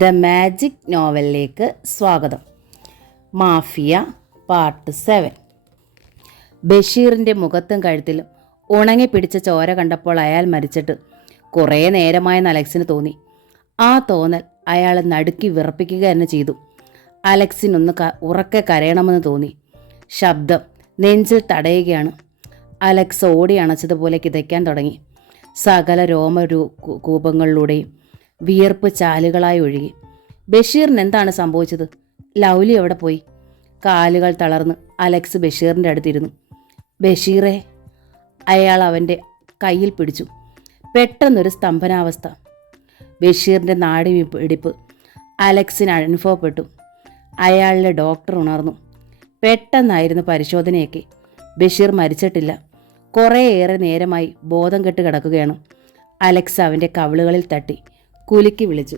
The magic നോവലിലേക്ക് സ്വാഗതം. Mafia part 7. ബഷീറിൻ്റെ മുഖത്തും കഴുത്തിലും ഉണങ്ങിപ്പിടിച്ച ചോര കണ്ടപ്പോൾ അയാൾ മരിച്ചിട്ട് കുറേ നേരമായെന്ന് അലക്സിന് തോന്നി. ആ തോന്നൽ അയാളെ നടുക്കി വിറപ്പിക്കുക തന്നെ ചെയ്തു. അലക്സിനൊന്ന് ഉറക്കെ കരയണമെന്ന് തോന്നി. ശബ്ദം നെഞ്ചിൽ തടയുകയാണ്. അലക്സ് ഓടി അണച്ചതുപോലെ കിതയ്ക്കാൻ തുടങ്ങി. സകല കൂപങ്ങളിലൂടെയും വിയർപ്പ് ചാലുകളായി ഒഴുകി. ബഷീറിന് എന്താണ് സംഭവിച്ചത്? ലൗലി എവിടെ പോയി? കാലുകൾ തളർന്ന് അലക്സ് ബഷീറിൻ്റെ അടുത്തിരുന്നു. ബഷീറെ! അയാൾ അവൻ്റെ കയ്യിൽ പിടിച്ചു. പെട്ടെന്നൊരു സ്തംഭനാവസ്ഥ. ബഷീറിൻ്റെ നാഡി ഇടിപ്പ് അലക്സിന് അനുഭവപ്പെട്ടു. അയാളിലെ ഡോക്ടർ ഉണർന്നു. പെട്ടെന്നായിരുന്നു പരിശോധനയൊക്കെ. ബഷീർ മരിച്ചിട്ടില്ല. കുറേയേറെ നേരമായി ബോധം കെട്ട് കിടക്കുകയാണ്. അലക്സ് അവൻ്റെ കവിളുകളിൽ തട്ടി കുലുക്കി വിളിച്ചു.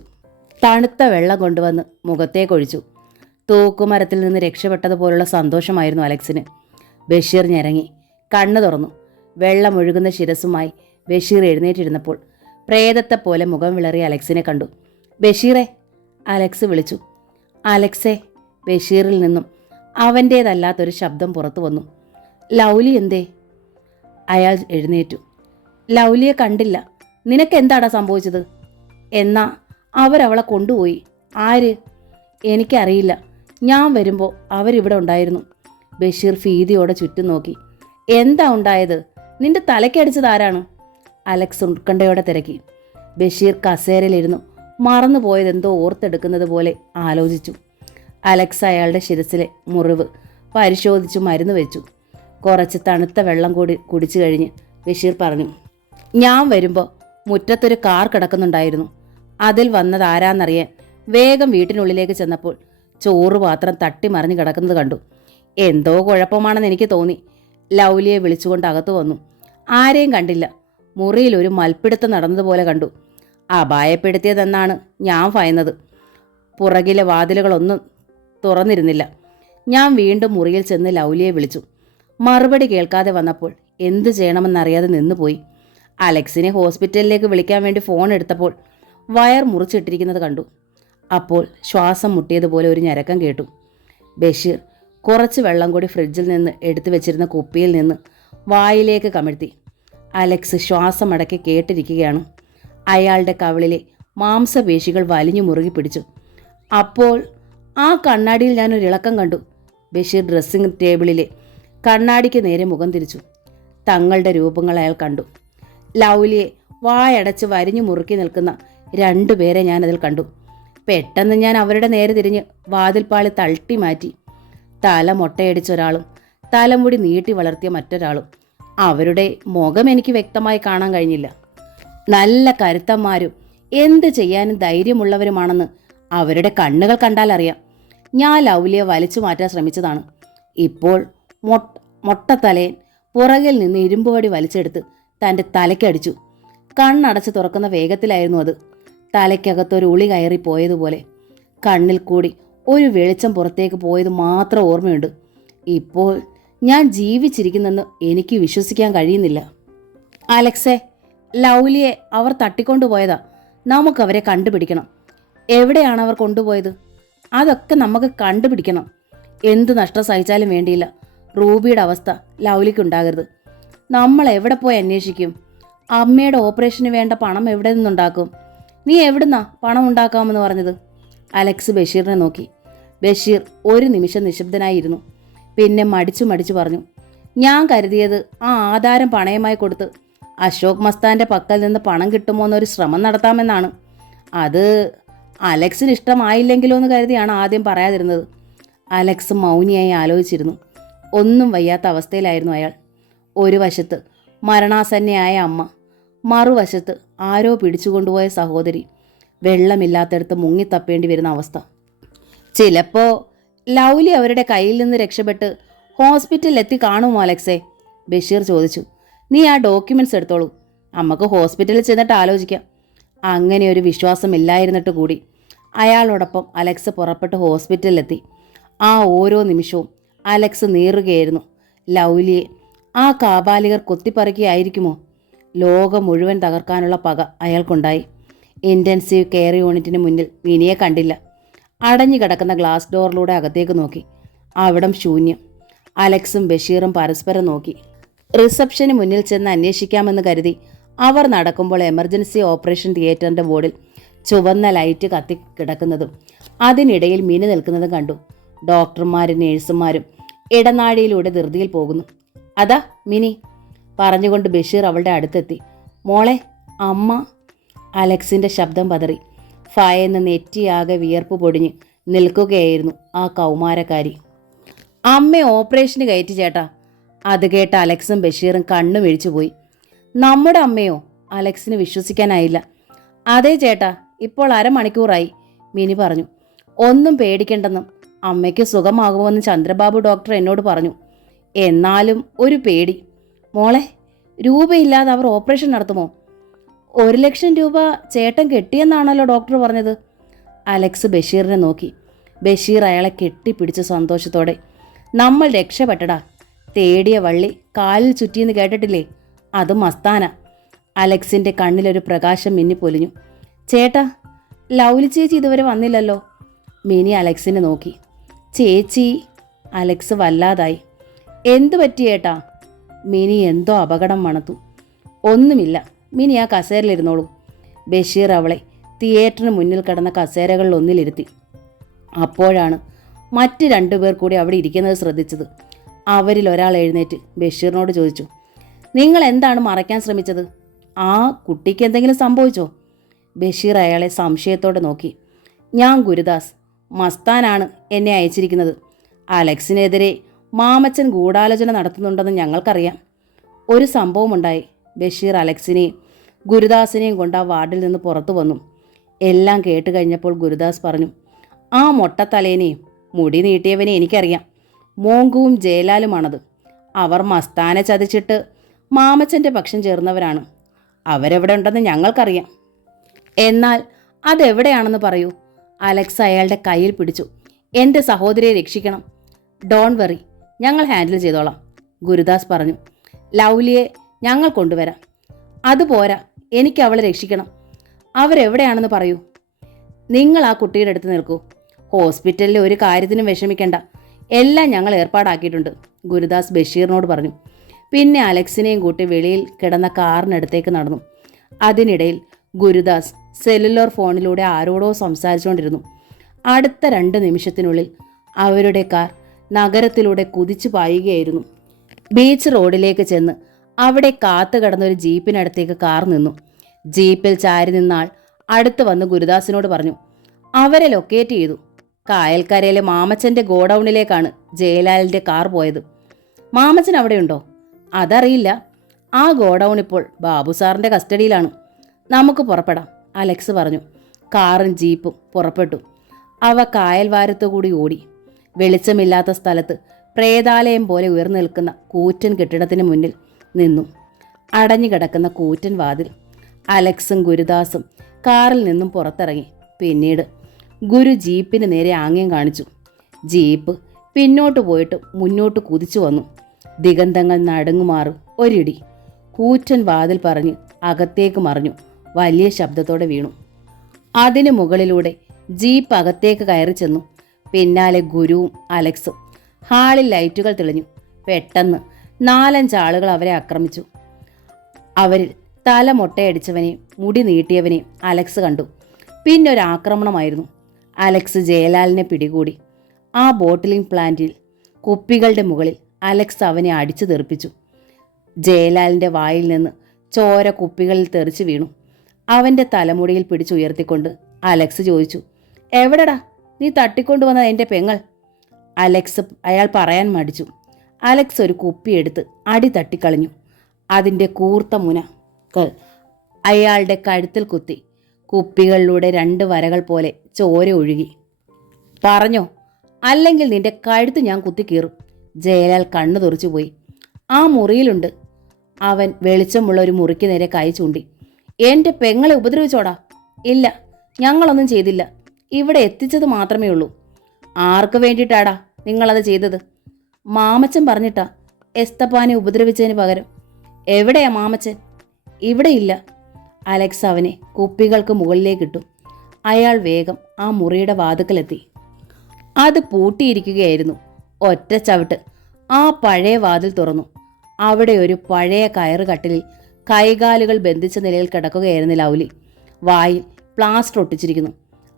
തണുത്ത വെള്ളം കൊണ്ടുവന്ന് മുഖത്തേക്കൊഴിച്ചു. തൂക്കുമരത്തിൽ നിന്ന് രക്ഷപ്പെട്ടതുപോലുള്ള സന്തോഷമായിരുന്നു അലക്സിന്. ബഷീർ ഞരങ്ങി കണ്ണു തുറന്നു. വെള്ളമൊഴുകുന്ന ശിരസുമായി ബഷീർ എഴുന്നേറ്റിരുന്നപ്പോൾ പ്രേതത്തെ പോലെ മുഖം വിളറിയ അലക്സിനെ കണ്ടു. ബഷീറെ! അലക്സ് വിളിച്ചു. അലക്സേ! ബഷീറിൽ നിന്നും അവൻ്റേതല്ലാത്തൊരു ശബ്ദം പുറത്തു വന്നു. ലൗലി എന്തേ? അയാൾ എഴുന്നേറ്റു. ലൗലിയെ കണ്ടില്ല. നിനക്കെന്താടാ സംഭവിച്ചത്? എന്നാ അവരവളെ കൊണ്ടുപോയി. ആര്? എനിക്കറിയില്ല. ഞാൻ വരുമ്പോൾ അവരിവിടെ ഉണ്ടായിരുന്നു. ബഷീർ ഭീതിയോടെ ചുറ്റും നോക്കി. എന്താ ഉണ്ടായത്? നിന്റെ തലയ്ക്കടിച്ചത് ആരാണ്? അലക്സ് ഉത്കണ്ഠയോടെ തിരക്കി. ബഷീർ കസേരയിലിരുന്നു മറന്നുപോയതെന്തോ ഓർത്തെടുക്കുന്നത് പോലെ ആലോചിച്ചു. അലക്സ് അയാളുടെ ശിരസിലെ മുറിവ് പരിശോധിച്ചു മരുന്ന് വെച്ചു. കുറച്ച് തണുത്ത വെള്ളം കൂടി കുടിച്ചു കഴിഞ്ഞ് ബഷീർ പറഞ്ഞു, ഞാൻ വരുമ്പോൾ മുറ്റത്തൊരു കാർ കിടക്കുന്നുണ്ടായിരുന്നു. അതിൽ വന്നതാരാന്നറിയാൻ വേഗം വീട്ടിനുള്ളിലേക്ക് ചെന്നപ്പോൾ ചോറ് പാത്രം തട്ടിമറിഞ്ഞ് കിടക്കുന്നത് കണ്ടു. എന്തോ കുഴപ്പമാണെന്ന് എനിക്ക് തോന്നി. ലൗലിയെ വിളിച്ചുകൊണ്ട് അകത്തു വന്നു. ആരെയും കണ്ടില്ല. മുറിയിൽ ഒരു മൽപ്പിടുത്തം നടന്നതുപോലെ കണ്ടു. അപായപ്പെടുത്തിയതെന്നാണ് ഞാൻ ഭയന്നത്. പുറകിലെ വാതിലുകളൊന്നും തുറന്നിരുന്നില്ല. ഞാൻ വീണ്ടും മുറിയിൽ ചെന്ന് ലൗലിയെ വിളിച്ചു. മറുപടി കേൾക്കാതെ വന്നപ്പോൾ എന്തു ചെയ്യണമെന്നറിയാതെ നിന്നുപോയി. അലക്സിനെ ഹോസ്പിറ്റലിലേക്ക് വിളിക്കാൻ വേണ്ടി ഫോൺ എടുത്തപ്പോൾ വയർ മുറിച്ചിട്ടിരിക്കുന്നത് കണ്ടു. അപ്പോൾ ശ്വാസം മുട്ടിയതുപോലെ ഒരു ഞരക്കം കേട്ടു. ബഷീർ കുറച്ച് വെള്ളം കൂടി ഫ്രിഡ്ജിൽ നിന്ന് എടുത്തു വെച്ചിരുന്ന കുപ്പിയിൽ നിന്ന് വായിലേക്ക് കമിഴ്ത്തി. അലക്സ് ശ്വാസം അടക്കി കേട്ടിരിക്കുകയാണ്. അയാളുടെ കവിളിലെ മാംസപേശികൾ വലിഞ്ഞു മുറുകി പിടിച്ചു. അപ്പോൾ ആ കണ്ണാടിയിൽ ഞാനൊരു ഇളക്കം കണ്ടു. ബഷീർ ഡ്രസ്സിംഗ് ടേബിളിലെ കണ്ണാടിക്ക് നേരെ മുഖം തിരിച്ചു. തങ്ങളുടെ രൂപങ്ങൾ അയാൾ കണ്ടു. ലൗലിയെ വായടച്ച് വരിഞ്ഞു മുറുക്കി നിൽക്കുന്ന രണ്ടുപേരെ ഞാനതിൽ കണ്ടു. പെട്ടെന്ന് ഞാൻ അവരുടെ നേരെ തിരിഞ്ഞ് വാതിൽപ്പാളി തട്ടി മാറ്റി. തല മൊട്ടയടിച്ച ഒരാളും തലമുടി നീട്ടി വളർത്തിയ മറ്റൊരാളും. അവരുടെ മുഖം എനിക്ക് വ്യക്തമായി കാണാൻ കഴിഞ്ഞില്ല. നല്ല കരുത്തന്മാരും എന്ത് ചെയ്യാനും ധൈര്യമുള്ളവരുമാണെന്ന് അവരുടെ കണ്ണുകൾ കണ്ടാലറിയാം. ഞാൻ ലൗലിയെ വലിച്ചു മാറ്റാൻ ശ്രമിച്ചതാണ്. ഇപ്പോൾ മൊട്ടത്തലയൻ പുറകിൽ നിന്ന് ഇരുമ്പുവടി വലിച്ചെടുത്ത് തൻ്റെ തലയ്ക്കടിച്ചു. കണ്ണടച്ച് തുറക്കുന്ന വേഗത്തിലായിരുന്നു അത്. തലയ്ക്കകത്തൊരു ഉളി കയറി പോയതുപോലെ. കണ്ണിൽ കൂടി ഒരു വെളിച്ചം പുറത്തേക്ക് പോയത് മാത്രം ഓർമ്മയുണ്ട്. ഇപ്പോൾ ഞാൻ ജീവിച്ചിരിക്കുന്നെന്ന് എനിക്ക് വിശ്വസിക്കാൻ കഴിയുന്നില്ല. അലക്സേ! ലൗലിയെ അവർ തട്ടിക്കൊണ്ടുപോയതാ. നമുക്കവരെ കണ്ടുപിടിക്കണം. എവിടെയാണ് അവർ കൊണ്ടുപോയത്? അതൊക്കെ നമുക്ക് കണ്ടുപിടിക്കണം. എന്ത് നഷ്ടം സഹിച്ചാലും വേണ്ടിയില്ല റൂബിയുടെ അവസ്ഥ ലൗലിക്കുണ്ടാകരുത്. നമ്മൾ എവിടെ പോയി അന്വേഷിക്കും? അമ്മയുടെ ഓപ്പറേഷന് വേണ്ട പണം എവിടെ നിന്നുണ്ടാക്കും? നീ എവിടുന്നാ പണം ഉണ്ടാക്കാമെന്ന് പറഞ്ഞത്? അലക്സ് ബഷീറിനെ നോക്കി. ബഷീർ ഒരു നിമിഷം നിശബ്ദനായിരുന്നു. പിന്നെ മടിച്ചു പറഞ്ഞു, ഞാൻ കരുതിയത് ആ ആധാരം പണയമായി കൊടുത്ത് അശോക് മസ്താൻ്റെ പക്കൽ നിന്ന് പണം കിട്ടുമോ എന്നൊരു ശ്രമം നടത്താമെന്നാണ്. അത് അലക്സിന് ഇഷ്ടമായില്ലെങ്കിലോ എന്ന് കരുതിയാണ് ആദ്യം പറയാതിരുന്നത്. അലക്സ് മൗനിയായി ആലോചിച്ചിരുന്നു. ഒന്നും വയ്യാത്ത അവസ്ഥയിലായിരുന്നു അയാൾ. ഒരു വശത്ത് മരണാസന്നയായ അമ്മ, മറുവശത്ത് ആരോ പിടിച്ചുകൊണ്ടുപോയ സഹോദരി. വെള്ളമില്ലാത്തടത്ത് മുങ്ങിത്തപ്പേണ്ടി വരുന്ന അവസ്ഥ. ചിലപ്പോൾ ലൗലി അവരുടെ കയ്യിൽ നിന്ന് രക്ഷപ്പെട്ട് ഹോസ്പിറ്റലിൽ എത്തി കാണുമോ അലക്സേ? ബഷീർ ചോദിച്ചു. നീ ആ ഡോക്യുമെൻറ്റ്സ് എടുത്തോളൂ. അമ്മക്ക് ഹോസ്പിറ്റലിൽ ചെന്നിട്ട് ആലോചിക്കാം. അങ്ങനെ ഒരു വിശ്വാസമില്ലായിരുന്നിട്ട് കൂടി അയാളോടൊപ്പം അലക്സ് പുറപ്പെട്ട് ഹോസ്പിറ്റലിലെത്തി. ആ ഓരോ നിമിഷവും അലക്സ് നീറുകയായിരുന്നു. ലൗലിയെ ആ കാബാലികർ കൊത്തിപ്പറിക്കുകയായിരിക്കുമോ? ലോകം മുഴുവൻ തകർക്കാനുള്ള പക അയാൾക്കുണ്ടായി. ഇൻറ്റൻസീവ് കെയർ യൂണിറ്റിന് മുന്നിൽ മിനിയെ കണ്ടില്ല. അടഞ്ഞു കിടക്കുന്ന ഗ്ലാസ് ഡോറിലൂടെ അകത്തേക്ക് നോക്കി. അവിടം ശൂന്യം. അലക്സും ബഷീറും പരസ്പരം നോക്കി. റിസപ്ഷന് മുന്നിൽ ചെന്ന് അന്വേഷിക്കാമെന്ന് കരുതി അവർ നടക്കുമ്പോൾ എമർജൻസി ഓപ്പറേഷൻ തിയേറ്ററിൻ്റെ ബോർഡിൽ ചുവന്ന ലൈറ്റ് കത്തി കിടക്കുന്നതും അതിനിടയിൽ മിനി നിൽക്കുന്നതും കണ്ടു. ഡോക്ടർമാരും നേഴ്സുമാരും ഇടനാഴിയിലൂടെ ധൃതിയിൽ പോകുന്നു. അതാ മിനി പറഞ്ഞുകൊണ്ട് ബഷീർ അവളുടെ അടുത്തെത്തി. മോളെ, അമ്മ. അലക്സിൻ്റെ ശബ്ദം പതറി. ഫയന്ന് നെറ്റിയാകെ വിയർപ്പ് പൊടിഞ്ഞ് നിൽക്കുകയായിരുന്നു ആ കൗമാരക്കാരി. അമ്മ ഓപ്പറേഷന് കയറ്റി ചേട്ടാ. അത് കേട്ട അലക്സും ബഷീറും കണ്ണു മിഴിച്ചുപോയി. നമ്മുടെ അമ്മയോ? അലക്സിന് വിശ്വസിക്കാനായില്ല. അതെ ചേട്ടാ, ഇപ്പോൾ അരമണിക്കൂറായി, മിനി പറഞ്ഞു. ഒന്നും പേടിക്കണ്ടെന്നും അമ്മയ്ക്ക് സുഖമാകുമെന്ന് ചന്ദ്രബാബു ഡോക്ടർ എന്നോട് പറഞ്ഞു. എന്നാലും ഒരു പേടി. മോളെ, രൂപയില്ലാതെ അവർ ഓപ്പറേഷൻ നടത്തുമോ? 1,00,000 രൂപ ചേട്ടൻ കെട്ടിയെന്നാണല്ലോ ഡോക്ടർ പറഞ്ഞത്. അലക്സ് ബഷീറിനെ നോക്കി. ബഷീർ അയാളെ കെട്ടിപ്പിടിച്ച സന്തോഷത്തോടെ. നമ്മൾ രക്ഷപ്പെട്ടടാ. തേടിയ വള്ളി കാലിൽ ചുറ്റിയെന്ന് കേട്ടിട്ടില്ലേ? അത് മസ്താന. അലക്സിൻ്റെ കണ്ണിലൊരു പ്രകാശം മിന്നിപ്പൊലിഞ്ഞു. ചേട്ടാ, ലൗലി ചേച്ചി ഇതുവരെ വന്നില്ലല്ലോ. മിനി അലക്സിനെ നോക്കി. ചേച്ചി. അലക്സ് വല്ലാതായി. എന്തു പറ്റി ഏട്ടാ? മിനി എന്തോ അപകടം മണത്തു. ഒന്നുമില്ല, മിനി ആ കസേരയിലിരുന്നോളൂ. ബഷീർ അവളെ തിയേറ്ററിന് മുന്നിൽ കിടന്ന കസേരകളിൽ ഒന്നിലിരുത്തി. അപ്പോഴാണ് മറ്റ് 2 പേർ കൂടി അവിടെ ഇരിക്കുന്നത് ശ്രദ്ധിച്ചത്. അവരിൽ ഒരാൾ എഴുന്നേറ്റ് ബഷീറിനോട് ചോദിച്ചു, നിങ്ങൾ എന്താണ് മറയ്ക്കാൻ ശ്രമിച്ചത്? ആ കുട്ടിക്ക് എന്തെങ്കിലും സംഭവിച്ചോ? ബഷീർ അയാളെ സംശയത്തോടെ നോക്കി. ഞാൻ ഗുരുദാസ്. മസ്താനാണ് എന്നെ അയച്ചിരിക്കുന്നത്. അലക്സിനെതിരെ മാമച്ചൻ ഗൂഢാലോചന നടത്തുന്നുണ്ടെന്ന് ഞങ്ങൾക്കറിയാം. ഒരു സംഭവമുണ്ടായി. ബഷീർ അലക്സിനെയും ഗുരുദാസിനെയും കൊണ്ട് ആ വാർഡിൽ നിന്ന് പുറത്തു വന്നു. എല്ലാം കേട്ട് കഴിഞ്ഞപ്പോൾ ഗുരുദാസ് പറഞ്ഞു, ആ മൊട്ടത്തലേനെയും മുടി നീട്ടിയവനെ എനിക്കറിയാം. മോങ്കുവും ജയലാലുമാണത്. അവർ മസ്താനെ ചതിച്ചിട്ട് മാമച്ചൻ്റെ പക്ഷം ചേർന്നവരാണ്. അവരെവിടെ ഉണ്ടെന്ന് ഞങ്ങൾക്കറിയാം. എന്നാൽ അതെവിടെയാണെന്ന് പറയൂ. അലക്സ് അയാളുടെ കയ്യിൽ പിടിച്ചു. എൻ്റെ സഹോദരിയെ രക്ഷിക്കണം. ഡോൺ വെറി, ഞങ്ങൾ ഹാൻഡിൽ ചെയ്തോളാം, ഗുരുദാസ് പറഞ്ഞു. ലൗലിയെ ഞങ്ങൾ കൊണ്ടുവരാം. അതുപോരാ, എനിക്ക് അവളെ രക്ഷിക്കണം. അവരെവിടെയാണെന്ന് പറയൂ. നിങ്ങൾ ആ കുട്ടിയുടെ അടുത്ത് നിൽക്കൂ. ഹോസ്പിറ്റലിലെ ഒരു കാര്യത്തിനും വിഷമിക്കേണ്ട. എല്ലാം ഞങ്ങൾ ഏർപ്പാടാക്കിയിട്ടുണ്ട്, ഗുരുദാസ് ബഷീറിനോട് പറഞ്ഞു. പിന്നെ അലക്സിനെയും കൂട്ടി വെളിയിൽ കിടന്ന കാറിനടുത്തേക്ക് നടന്നു. അതിനിടയിൽ ഗുരുദാസ് സെല്ലുലാർ ഫോണിലൂടെ ആരോടോ സംസാരിച്ചുകൊണ്ടിരുന്നു. അടുത്ത 2 നിമിഷത്തിനുള്ളിൽ അവരുടെ കാർ നഗരത്തിലൂടെ കുതിച്ചു പായുകയായിരുന്നു. ബീച്ച് റോഡിലേക്ക് ചെന്ന് അവിടെ കാത്തു കിടന്നൊരു ജീപ്പിനടുത്തേക്ക് കാർ നിന്നു. ജീപ്പിൽ ചാരി നിന്നാൾ അടുത്ത് വന്ന് ഗുരുദാസിനോട് പറഞ്ഞു, അവരെ ലൊക്കേറ്റ് ചെയ്തു. കായൽക്കരയിലെ മാമച്ചൻ്റെ ഗോഡൌണിലേക്കാണ് ജയലാലിൻ്റെ കാർ പോയത്. മാമച്ചൻ അവിടെയുണ്ടോ? അതറിയില്ല. ആ ഗോഡൌൺ ഇപ്പോൾ ബാബു സാറിൻ്റെ കസ്റ്റഡിയിലാണ്. നമുക്ക് പുറപ്പെടാം, അലക്സ് പറഞ്ഞു. കാറും ജീപ്പും പുറപ്പെട്ടു. അവ കായൽവാരത്തുകൂടി ഓടി. വെളിച്ചമില്ലാത്ത സ്ഥലത്ത് പ്രേതാലയം പോലെ ഉയർന്നു നിൽക്കുന്ന കൂറ്റൻ കെട്ടിടത്തിന് മുന്നിൽ നിന്നു. അടഞ്ഞു കിടക്കുന്ന കൂറ്റൻ വാതിൽ. അലക്സും ഗുരുദാസും കാറിൽ നിന്നും പുറത്തിറങ്ങി. പിന്നീട് ഗുരു ജീപ്പിന് നേരെ ആംഗ്യം കാണിച്ചു. ജീപ്പ് പിന്നോട്ട് പോയിട്ട് മുന്നോട്ട് കുതിച്ചു വന്നു. ദിഗന്ധങ്ങൾ നടുങ്ങുമാറ് ഒരിടി. കൂറ്റൻ വാതിൽ പറഞ്ഞ് അകത്തേക്ക് മറിഞ്ഞു. വലിയ ശബ്ദത്തോടെ വീണു. അതിനു മുകളിലൂടെ ജീപ്പ് അകത്തേക്ക് കയറി ചെന്നു. പിന്നാലെ ഗുരുവും അലക്സും. ഹാളിൽ ലൈറ്റുകൾ തെളിഞ്ഞു. പെട്ടെന്ന് 4-5 ആളുകൾ അവരെ ആക്രമിച്ചു. അവരിൽ തല മൊട്ടയടിച്ചവനെയും മുടി നീട്ടിയവനെയും അലക്സ് കണ്ടു. പിന്നൊരാക്രമണമായിരുന്നു. അലക്സ് ജയലാലിനെ പിടികൂടി. ആ ബോട്ടിലിംഗ് പ്ലാന്റിൽ കുപ്പികളുടെ മുകളിൽ അലക്സ് അവനെ അടിച്ചു തെറിപ്പിച്ചു. ജയലാലിൻ്റെ വായിൽ നിന്ന് ചോര കുപ്പികളിൽ തെറിച്ചു വീണു. അവൻ്റെ തലമുടിയിൽ പിടിച്ചുയർത്തിക്കൊണ്ട് അലക്സ് ചോദിച്ചു, എവിടെടാ നീ തട്ടിക്കൊണ്ടുവന്ന എൻ്റെ പെങ്ങൾ? അയാൾ പറയാൻ മടിച്ചു. അലക്സ് ഒരു കുപ്പിയെടുത്ത് അടി തട്ടിക്കളഞ്ഞു. അതിൻ്റെ കൂർത്ത മുനകൾ അയാളുടെ കഴുത്തിൽ കുത്തി. കുപ്പികളിലൂടെ 2 വരകൾ പോലെ ചോര ഒഴുകി. പറഞ്ഞോ, അല്ലെങ്കിൽ നിന്റെ കഴുത്ത് ഞാൻ കുത്തിക്കീറും. ജയലാൽ കണ്ണു തുറച്ചുപോയി. ആ മുറിയിലുണ്ട്. അവൻ വെളിച്ചമുള്ള ഒരു മുറിക്ക് നേരെ കൈ ചൂണ്ടി. എൻ്റെ പെങ്ങളെ ഉപദ്രവിച്ചോടാ? ഇല്ല, ഞങ്ങളൊന്നും ചെയ്തില്ല. ഇവിടെ എത്തിച്ചത് മാത്രമേ ഉള്ളൂ. ആർക്ക് വേണ്ടിയിട്ടാടാ നിങ്ങളത് ചെയ്തത്? മാമച്ചൻ പറഞ്ഞിട്ടാ എസ്തപ്പാനെ ഉപദ്രവിച്ചതിന് പകരം. എവിടെയാ മാമച്ചൻ? ഇവിടെ ഇല്ല. അലക്സ് അവനെ കുപ്പികൾക്ക് മുകളിലേക്കിട്ടു. അയാൾ വേഗം ആ മുറിയുടെ വാതിക്കലെത്തി. അത് പൂട്ടിയിരിക്കുകയായിരുന്നു. ഒറ്റ ചവിട്ട് ആ പഴയ വാതിൽ തുറന്നു. അവിടെ ഒരു പഴയ കയറ് കട്ടിലിൽ കൈകാലുകൾ ബന്ധിച്ച നിലയിൽ കിടക്കുകയായിരുന്നു ലൗലി. വായിൽ പ്ലാസ്റ്റർ ഒട്ടിച്ചിരിക്കുന്നു.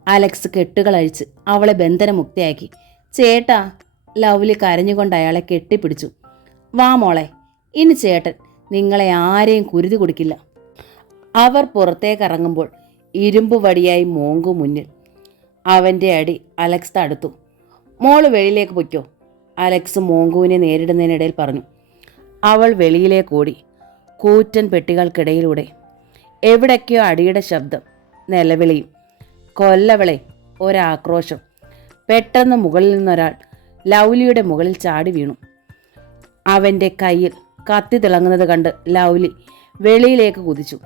അലക്സ് കെട്ടുകൾ അഴിച്ച് അവളെ ബന്ധനമുക്തയാക്കി. ചേട്ടാ, ലൗലി കരഞ്ഞുകൊണ്ട് അയാളെ കെട്ടിപ്പിടിച്ചു. വാ മോളെ, ഇനി ചേട്ടൻ നിങ്ങളെ ആരെയും കുരുതി കൊടുക്കില്ല. അവർ പുറത്തേക്കിറങ്ങുമ്പോൾ ഇരുമ്പ് വടിയായി മോങ്കു മുന്നിൽ. അവൻ്റെ അടി അലക്സ് തടുത്തു. മോള് വെളിയിലേക്ക് പൊയ്ക്കോ, അലക്സ് മോങ്കുവിനെ നേരിടുന്നതിനിടയിൽ പറഞ്ഞു. അവൾ വെളിയിലേക്ക് ഓടി. കൂറ്റൻ പെട്ടികൾക്കിടയിലൂടെ എവിടേക്കോ അടിയുടെ ശബ്ദം, നിലവിളിയും. കൊല്ലവളെ, ഒരാക്രോശം. പെട്ടെന്ന് മുകളിൽ നിന്നൊരാൾ ലൗലിയുടെ മുകളിൽ ചാടി വീണു. അവൻ്റെ കയ്യിൽ കത്തി തിളങ്ങുന്നത് കണ്ട് ലൗലി വെളിയിലേക്ക് കുതിച്ചു.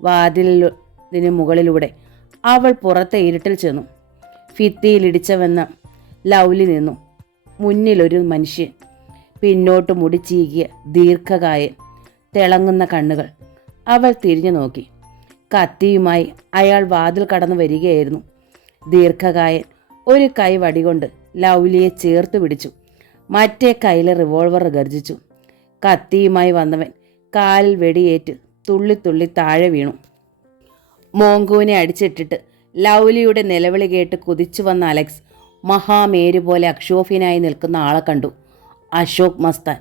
വാതിലിന് മുകളിലൂടെ അവൾ പുറത്തെ ഇരുട്ടിൽ ചെന്നു. ഭിത്തിയിലിടിച്ചവെന്ന ലൗലി നിന്നു. മുന്നിലൊരു മനുഷ്യൻ, പിന്നോട്ട് മുടിച്ചീകിയ ദീർഘകായൻ, തിളങ്ങുന്ന കണ്ണുകൾ. അവൾ തിരിഞ്ഞു നോക്കി. കത്തിയുമായി അയാൾ വാതിൽ കടന്നു വരികയായിരുന്നു. ദീർഘകായൻ ഒരു കൈ വടികൊണ്ട് ലൗലിയെ ചേർത്ത് പിടിച്ചു. മറ്റേ കയ്യിൽ റിവോൾവർ ഗർജിച്ചു. കത്തിയുമായി വന്നവൻ കാലിൽ വെടിയേറ്റ് തുള്ളിത്തുള്ളി താഴെ വീണു. മോങ്കുവിനെ അടിച്ചിട്ടിട്ട് ലൗലിയുടെ നിലവിളി കേട്ട് കുതിച്ചു വന്ന അലക്സ് മഹാമേരു പോലെ അക്ഷോഭ്യനായി നിൽക്കുന്ന ആളെ കണ്ടു. അശോക് മസ്താൻ.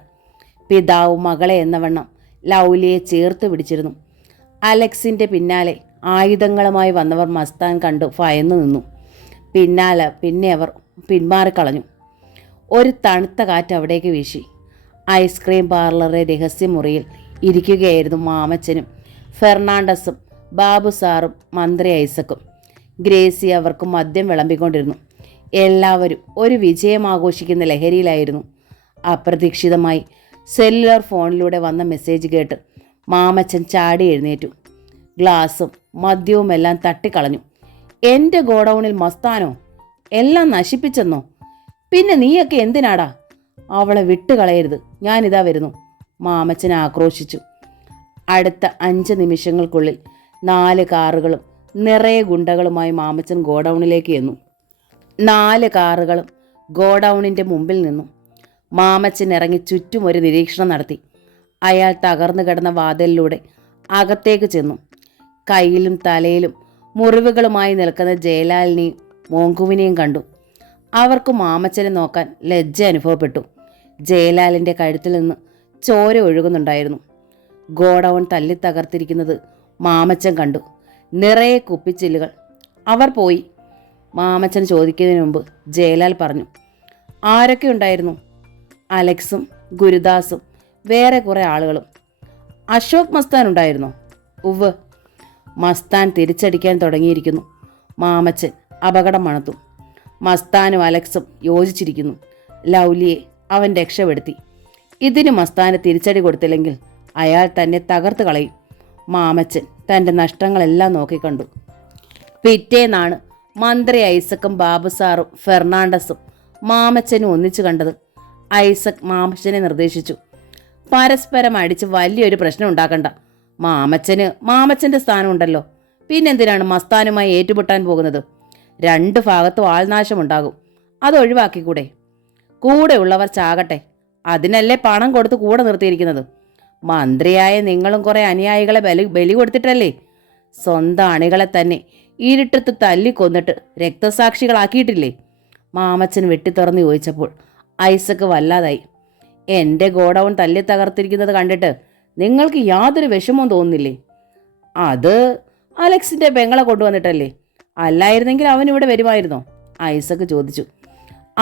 പിതാവ് മകളെ എന്നവണ്ണം ലൗലിയെ ചേർത്ത് പിടിച്ചിരുന്നു. അലക്സിൻ്റെ പിന്നാലെ ആയുധങ്ങളുമായി വന്നവർ മസ്താൻ കണ്ടു ഭയന്നു നിന്നു. പിന്നെ അവർ പിന്മാറിക്കളഞ്ഞു. ഒരു തണുത്ത കാറ്റ് അവിടേക്ക് വീശി. ഐസ്ക്രീം പാർലറെ രഹസ്യമുറിയിൽ ഇരിക്കുകയായിരുന്നു മാമച്ചനും ഫെർണാണ്ടസും ബാബു സാറും മന്ത്രി ഐസക്കും. ഗ്രേസി അവർക്ക് മദ്യം വിളമ്പിക്കൊണ്ടിരുന്നു. എല്ലാവരും ഒരു വിജയം ആഘോഷിക്കുന്ന ലഹരിയിലായിരുന്നു. അപ്രതീക്ഷിതമായി സെല്ലുലാർ ഫോണിലൂടെ വന്ന മെസ്സേജ് കേട്ട് മാമച്ചൻ ചാടി എഴുന്നേറ്റു. ഗ്ലാസും മദ്യവുമെല്ലാം തട്ടിക്കളഞ്ഞു. എൻ്റെ ഗോഡൗണിൽ മസ്താനോ? എല്ലാം നശിപ്പിച്ചെന്നോ? പിന്നെ നീയൊക്കെ എന്തിനാടാ? അവളെ വിട്ടുകളയരുത്, ഞാനിതാ വരുന്നു, മാമച്ചൻ ആക്രോശിച്ചു. അടുത്ത 5 നിമിഷങ്ങൾക്കുള്ളിൽ 4 കാറുകളും നിറയെ ഗുണ്ടകളുമായി മാമച്ചൻ ഗോഡൗണിലേക്ക് ചെന്നു. 4 കാറുകളും ഗോഡൗണിൻ്റെ മുമ്പിൽ നിന്നു. മാമച്ചൻ ഇറങ്ങി ചുറ്റും ഒരു നിരീക്ഷണം നടത്തി. അയാൾ തകർന്നു കിടന്ന വാതിലിലൂടെ അകത്തേക്ക് ചെന്നു. കയ്യിലും തലയിലും മുറിവുകളുമായി നിൽക്കുന്ന ജയലാലിനെയും മോങ്കുവിനെയും കണ്ടു. അവർക്ക് മാമച്ചനെ നോക്കാൻ ലജ്ജ അനുഭവപ്പെട്ടു. ജയലാലിൻ്റെ കഴുത്തിൽ നിന്ന് ചോര ഒഴുകുന്നുണ്ടായിരുന്നു. ഗോഡൗൺ തല്ലി തകർത്തിരിക്കുന്നത് മാമച്ചൻ കണ്ടു. നിറയെ കുപ്പിച്ചില്ലുകൾ. അവർ പോയി. മാമച്ചൻ ചോദിക്കുന്നതിന് മുമ്പ് ജയലാൽ പറഞ്ഞു. ആരൊക്കെ ഉണ്ടായിരുന്നു? അലക്സും ഗുരുദാസും വേറെ കുറേ ആളുകളും. അശോക് മസ്താൻ ഉണ്ടായിരുന്നോ? ഉവ്വ്. മസ്താൻ തിരിച്ചടിക്കാൻ തുടങ്ങിയിരിക്കുന്നു. മാമച്ചൻ അപകടം മണത്തു. മസ്താനും അലക്സും യോജിച്ചിരിക്കുന്നു. ലൗലിയെ അവൻ രക്ഷപ്പെടുത്തി. ഇതിന് മസ്താന് തിരിച്ചടി കൊടുത്തില്ലെങ്കിൽ അയാൾ തന്നെ തകർത്ത് കളയും. മാമച്ചൻ തൻ്റെ നഷ്ടങ്ങളെല്ലാം നോക്കിക്കണ്ടു. പിറ്റേന്നാണ് മന്ത്രി ഐസക്കും ബാബു സാറും ഫെർണാണ്ടസും മാമച്ചനും ഒന്നിച്ചു കണ്ടത്. ഐസക് മാമച്ചനെ നിർദ്ദേശിച്ചു. പരസ്പരം അടിച്ച് വലിയൊരു പ്രശ്നം ഉണ്ടാക്കണ്ട. മാമച്ചൻ്റെ സ്ഥാനമുണ്ടല്ലോ. പിന്നെന്തിനാണ് മസ്താനുമായി ഏറ്റുമുട്ടാൻ പോകുന്നത്? 2 ഭാഗത്തും ആൾനാശമുണ്ടാകും. അത് ഒഴിവാക്കിക്കൂടെ? കൂടെ ഉള്ളവർ ചാകട്ടെ. അതിനല്ലേ പണം കൊടുത്ത് കൂടെ നിർത്തിയിരിക്കുന്നത്. മന്ത്രിയായ നിങ്ങളും കുറേ അനുയായികളെ ബലി കൊടുത്തിട്ടല്ലേ? സ്വന്തം അണികളെ തന്നെ ഇരുട്ടത്ത് തല്ലിക്കൊന്നിട്ട് രക്തസാക്ഷികളാക്കിയിട്ടില്ലേ? മാമച്ചൻ വെട്ടിത്തുറന്ന് ചോദിച്ചപ്പോൾ ഐസക്ക് വല്ലാതായി. എൻ്റെ ഗോഡൗൺ തല്ലി തകർത്തിരിക്കുന്നത് കണ്ടിട്ട് നിങ്ങൾക്ക് യാതൊരു വിഷമവും തോന്നുന്നില്ലേ? അത് അലക്സിൻ്റെ പെങ്ങളെ കൊണ്ടുവന്നിട്ടല്ലേ? അല്ലായിരുന്നെങ്കിൽ അവനിവിടെ വരുമായിരുന്നോ? ഐസക്ക് ചോദിച്ചു.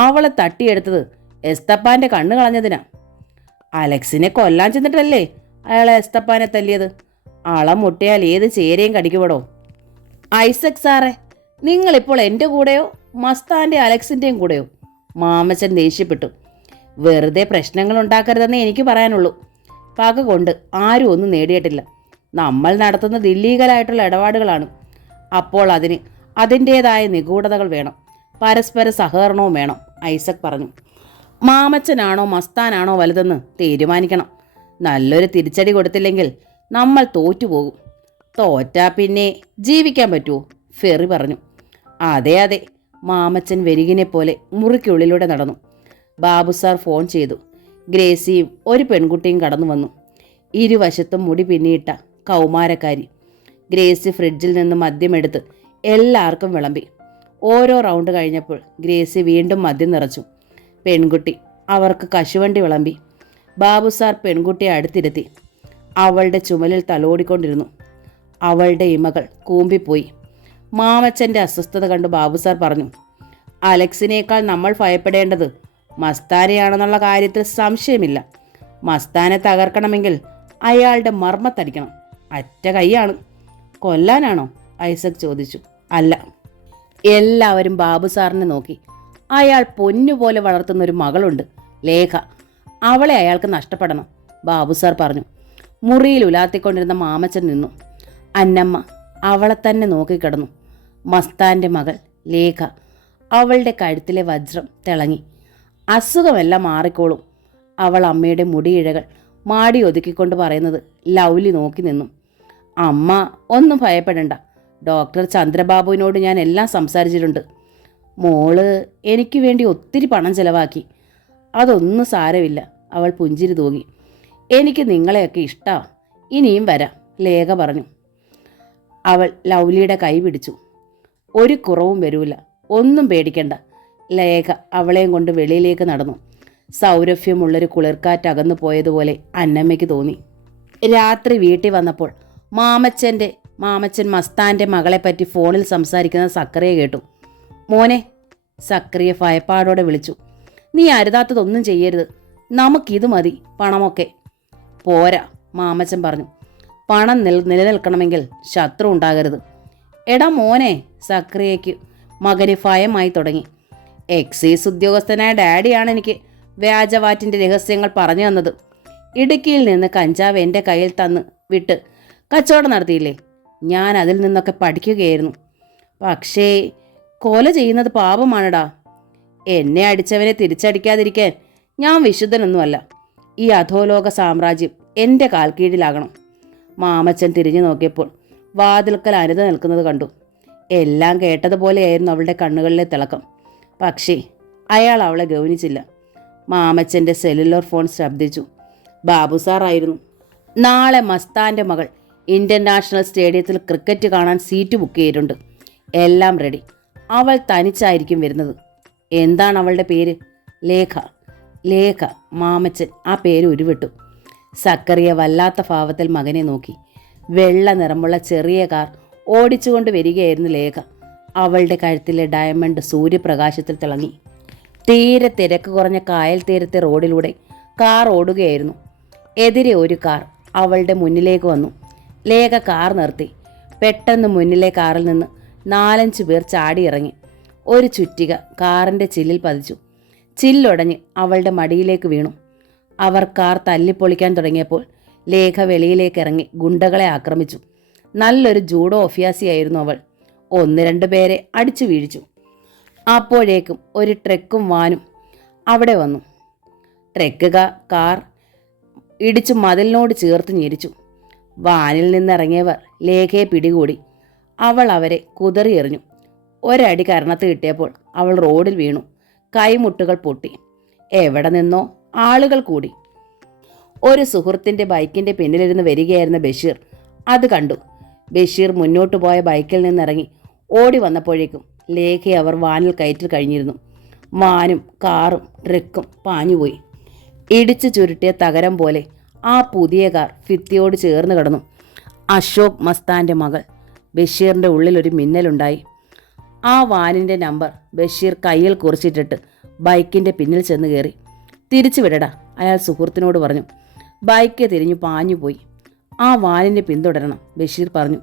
അവളെ തട്ടിയെടുത്തത് എസ്തപ്പാൻ്റെ കണ്ണ് കളഞ്ഞതിനാ. അലക്സിനെ കൊല്ലാൻ ചെന്നിട്ടല്ലേ അയാളെ എസ്തപ്പാനെ തല്ലിയത്? അളം മുട്ടിയാൽ ഏത് ചേരയും കടിക്കുപടോ. ഐസക് സാറേ, നിങ്ങളിപ്പോൾ എൻ്റെ കൂടെയോ മസ്താൻ്റെ അലക്സിൻ്റെയും കൂടെയോ? മാമച്ചൻ ദേഷ്യപ്പെട്ടു. വെറുതെ പ്രശ്നങ്ങൾ ഉണ്ടാക്കരുതെന്നേ എനിക്ക് പറയാനുള്ളൂ. പക കൊണ്ട് ആരും ഒന്നും നേടിയിട്ടില്ല. നമ്മൾ നടത്തുന്നത് ഇല്ലീഗലായിട്ടുള്ള ഇടപാടുകളാണ്. അപ്പോൾ അതിന് അതിൻ്റേതായ നിഗൂഢതകൾ വേണം, പരസ്പര സഹകരണവും വേണം, ഐസക് പറഞ്ഞു. മാമച്ചനാണോ മസ്താനാണോ വലുതെന്ന് തീരുമാനിക്കണം. നല്ലൊരു തിരിച്ചടി കൊടുത്തില്ലെങ്കിൽ നമ്മൾ തോറ്റുപോകും. തോറ്റാ പിന്നെ ജീവിക്കാൻ പറ്റുമോ? ഫെറി പറഞ്ഞു. അതെ അതെ. മാമച്ചൻ വെരികിനെ പോലെ മുറിക്കുള്ളിലൂടെ നടന്നു. ബാബു സാർ ഫോൺ ചെയ്തു. ഗ്രേസിയും ഒരു പെൺകുട്ടിയും കടന്നു വന്നു. ഇരുവശത്തും മുടി പിന്നിയിട്ട കൗമാരക്കാരി. ഗ്രേസി ഫ്രിഡ്ജിൽ നിന്ന് മദ്യമെടുത്ത് എല്ലാവർക്കും വിളമ്പി. ഓരോ റൗണ്ട് കഴിഞ്ഞപ്പോൾ ഗ്രേസി വീണ്ടും മദ്യം നിറച്ചു. പെൺകുട്ടി അവർക്ക് കശുവണ്ടി വിളമ്പി. ബാബു സാർ പെൺകുട്ടിയെ അടുത്തിരുത്തി. അവളുടെ ചുമലിൽ തലോടിക്കൊണ്ടിരുന്നു. അവളുടെ ഇമകൾ കൂമ്പിപ്പോയി. മാമച്ചൻ്റെ അസ്വസ്ഥത കണ്ട് ബാബു സാർ പറഞ്ഞു, അലക്സിനേക്കാൾ നമ്മൾ ഭയപ്പെടേണ്ടത് മസ്താനെയാണെന്നുള്ള കാര്യത്തിൽ സംശയമില്ല. മസ്താനെ തകർക്കണമെങ്കിൽ അയാളുടെ മർമ്മത്തടിക്കണം. അറ്റ കൈയാണ്. കൊല്ലാനാണോ? ഐസക് ചോദിച്ചു. അല്ല. എല്ലാവരും ബാബു സാറിനെ നോക്കി. അയാൾ പൊന്നുപോലെ വളർത്തുന്നൊരു മകളുണ്ട്, ലേഖ. അവളെ അയാൾക്ക് നഷ്ടപ്പെടണം, ബാബു സാർ പറഞ്ഞു. മുറിയിൽ ഉലാത്തിക്കൊണ്ടിരുന്ന മാമച്ചൻ നിന്നു. അന്നമ്മ അവളെ തന്നെ നോക്കിക്കിടന്നു. മസ്താൻ്റെ മകൾ ലേഖ. അവളുടെ കഴുത്തിലെ വജ്രം തിളങ്ങി. അസുഖമെല്ലാം മാറിക്കോളും. അവൾ അമ്മയുടെ മുടിയിഴകൾ മാടി ഒതുക്കിക്കൊണ്ട് പറയുന്നത് ലൗലി നോക്കി നിന്നു. അമ്മ ഒന്നും ഭയപ്പെടണ്ട. ഡോക്ടർ ചന്ദ്രബാബുവിനോട് ഞാൻ എല്ലാം സംസാരിച്ചിട്ടുണ്ട്. മോള് എനിക്ക് വേണ്ടി ഒത്തിരി പണം ചെലവാക്കി. അതൊന്നും സാരമില്ല. അവൾ പുഞ്ചിരി തൂകി. എനിക്ക് നിങ്ങളെയൊക്കെ ഇഷ്ടമാണ്. ഇനിയും വരാം, ലേഖ പറഞ്ഞു. അവൾ ലൗലിയുടെ കൈ പിടിച്ചു. ഒരു കുറവും വരൂല, ഒന്നും പേടിക്കണ്ട. ലേഖ അവളെയും കൊണ്ട് വെളിയിലേക്ക് നടന്നു. സൗരഭ്യമുള്ളൊരു കുളിർക്കാറ്റ് അകന്നു പോയതുപോലെ അന്നമ്മയ്ക്ക് തോന്നി. രാത്രി വീട്ടിൽ വന്നപ്പോൾ മാമച്ചൻ മസ്താൻ്റെ മകളെപ്പറ്റി ഫോണിൽ സംസാരിക്കുന്ന സക്കറിയെ കേട്ടു. മോനെ, സക്കറിയെ ഭയപ്പാടോടെ വിളിച്ചു. നീ അരുതാത്തതൊന്നും ചെയ്യരുത്. നമുക്കിത് മതി, പണമൊക്കെ. പോരാ, മാമച്ചൻ പറഞ്ഞു. പണം നിലനിൽക്കണമെങ്കിൽ ശത്രു ഉണ്ടാകരുത്. എടാ മോനെ, സക്രിയയ്ക്ക് മകന് ഭയമായി തുടങ്ങി. എക്സൈസ് ഉദ്യോഗസ്ഥനായ ഡാഡിയാണ് എനിക്ക് വ്യാജവാറ്റിൻ്റെ രഹസ്യങ്ങൾ പറഞ്ഞു തന്നത്. ഇടുക്കിയിൽ നിന്ന് കഞ്ചാവ് എൻ്റെ കയ്യിൽ തന്ന് വിട്ട് കച്ചവടം നടത്തിയില്ലേ? ഞാൻ അതിൽ നിന്നൊക്കെ പഠിക്കുകയായിരുന്നു. പക്ഷേ കൊല ചെയ്യുന്നത് പാപമാണടാ. എന്നെ അടിച്ചവനെ തിരിച്ചടിക്കാതിരിക്കാൻ ഞാൻ വിശുദ്ധനൊന്നുമല്ല. ഈ അധോലോക സാമ്രാജ്യം എൻ്റെ കാൽക്കീഴിലാകണം. മാമച്ചൻ തിരിഞ്ഞു നോക്കിയപ്പോൾ വാതിൽക്കൽ അനിത നിൽക്കുന്നത് കണ്ടു. എല്ലാം കേട്ടതുപോലെയായിരുന്നു അവളുടെ കണ്ണുകളിലെ തിളക്കം. പക്ഷേ അയാൾ അവളെ ഗൗനിച്ചില്ല. മാമച്ചൻ്റെ സെല്ലുലോർ ഫോൺ ശബ്ദിച്ചു. ബാബു സാറായിരുന്നു. നാളെ മസ്താൻ്റെ മകൾ ഇന്റർനാഷണൽ സ്റ്റേഡിയത്തിൽ ക്രിക്കറ്റ് കാണാൻ സീറ്റ് ബുക്ക് ചെയ്തിട്ടുണ്ട്. എല്ലാം റെഡി. അവൾ തനിച്ചായിരിക്കും വരുന്നത്. എന്താണ് അവളുടെ പേര്? ലേഖ. ലേഖ. മാമച്ചൻ ആ പേര് ഉരുവിട്ടു. സക്കറിയ വല്ലാത്ത ഭാവത്തിൽ മകനെ നോക്കി. വെള്ള നിറമുള്ള ചെറിയ കാർ ഓടിച്ചുകൊണ്ട് വരികയായിരുന്നു ലേഖ. അവളുടെ കഴുത്തിലെ ഡയമണ്ട് സൂര്യപ്രകാശത്തിൽ തിളങ്ങി. തീരെ തിരക്ക് കുറഞ്ഞ കായൽ തീരത്തെ റോഡിലൂടെ കാർ ഓടുകയായിരുന്നു. എതിരെ ഒരു കാർ അവളുടെ മുന്നിലേക്ക് വന്നു. ലേഖ കാർ നിർത്തി. പെട്ടെന്ന് മുന്നിലെ കാറിൽ നിന്ന് 4-5 പേർ ചാടിയിറങ്ങി. ഒരു ചുറ്റിക കാറിൻ്റെ ചില്ലിൽ പതിച്ചു. ചില്ലൊടഞ്ഞ് അവളുടെ മടിയിലേക്ക് വീണു. അവർ കാർ തല്ലിപ്പൊളിക്കാൻ തുടങ്ങിയപ്പോൾ ലേഖ വെളിയിലേക്ക് ഇറങ്ങി ഗുണ്ടകളെ ആക്രമിച്ചു. നല്ലൊരു ജൂഡോ ഒഫ്യാസിയായിരുന്നു അവൾ. 1-2 പേരെ അടിച്ചു വീഴിച്ചു. അപ്പോഴേക്കും ഒരു ട്രക്കും വാനും അവിടെ വന്നു. ട്രക്ക് കാർ ഇടിച്ചു മതിലിനോട് ചേർത്ത് ഞെരിച്ചു. വാനിൽ നിന്നിറങ്ങിയവർ ലേഖയെ പിടികൂടി. അവൾ അവരെ കുതറിയെറിഞ്ഞു. ഒരടി കരണത്ത് കിട്ടിയപ്പോൾ അവൾ റോഡിൽ വീണു. കൈമുട്ടുകൾ പൊട്ടി. എവിടെ നിന്നോ ആളുകൾ കൂടി. ഒരു സുഹൃത്തിൻ്റെ ബൈക്കിൻ്റെ പിന്നിലിരുന്ന് വരികയായിരുന്ന ബഷീർ അത് കണ്ടു. ബഷീർ മുന്നോട്ട് പോയ ബൈക്കിൽ നിന്നിറങ്ങി ഓടി വന്നപ്പോഴേക്കും ലേഖയെ അവർ വാനിൽ കയറ്റിൽ കഴിഞ്ഞിരുന്നു. വാനും കാറും ട്രക്കും പാഞ്ഞുപോയി. ഇടിച്ചു ചുരുട്ടിയ തകരം പോലെ ആ പുതിയ കാർ ഭിത്തിയോട് ചേർന്ന് കിടന്നു. അശോക് മസ്താൻ്റെ മകൾ. ബഷീറിൻ്റെ ഉള്ളിലൊരു മിന്നലുണ്ടായി. ആ വാനിൻ്റെ നമ്പർ ബഷീർ കയ്യിൽ കുറിച്ചിട്ടിട്ട് ബൈക്കിൻ്റെ പിന്നിൽ ചെന്ന് കയറി. തിരിച്ചു വിടടാ, അയാൾ സുഹൃത്തിനോട് പറഞ്ഞു. ബൈക്ക് തിരിഞ്ഞു പാഞ്ഞുപോയി. ആ വാനിനെ പിന്തുടരണം, ബഷീർ പറഞ്ഞു.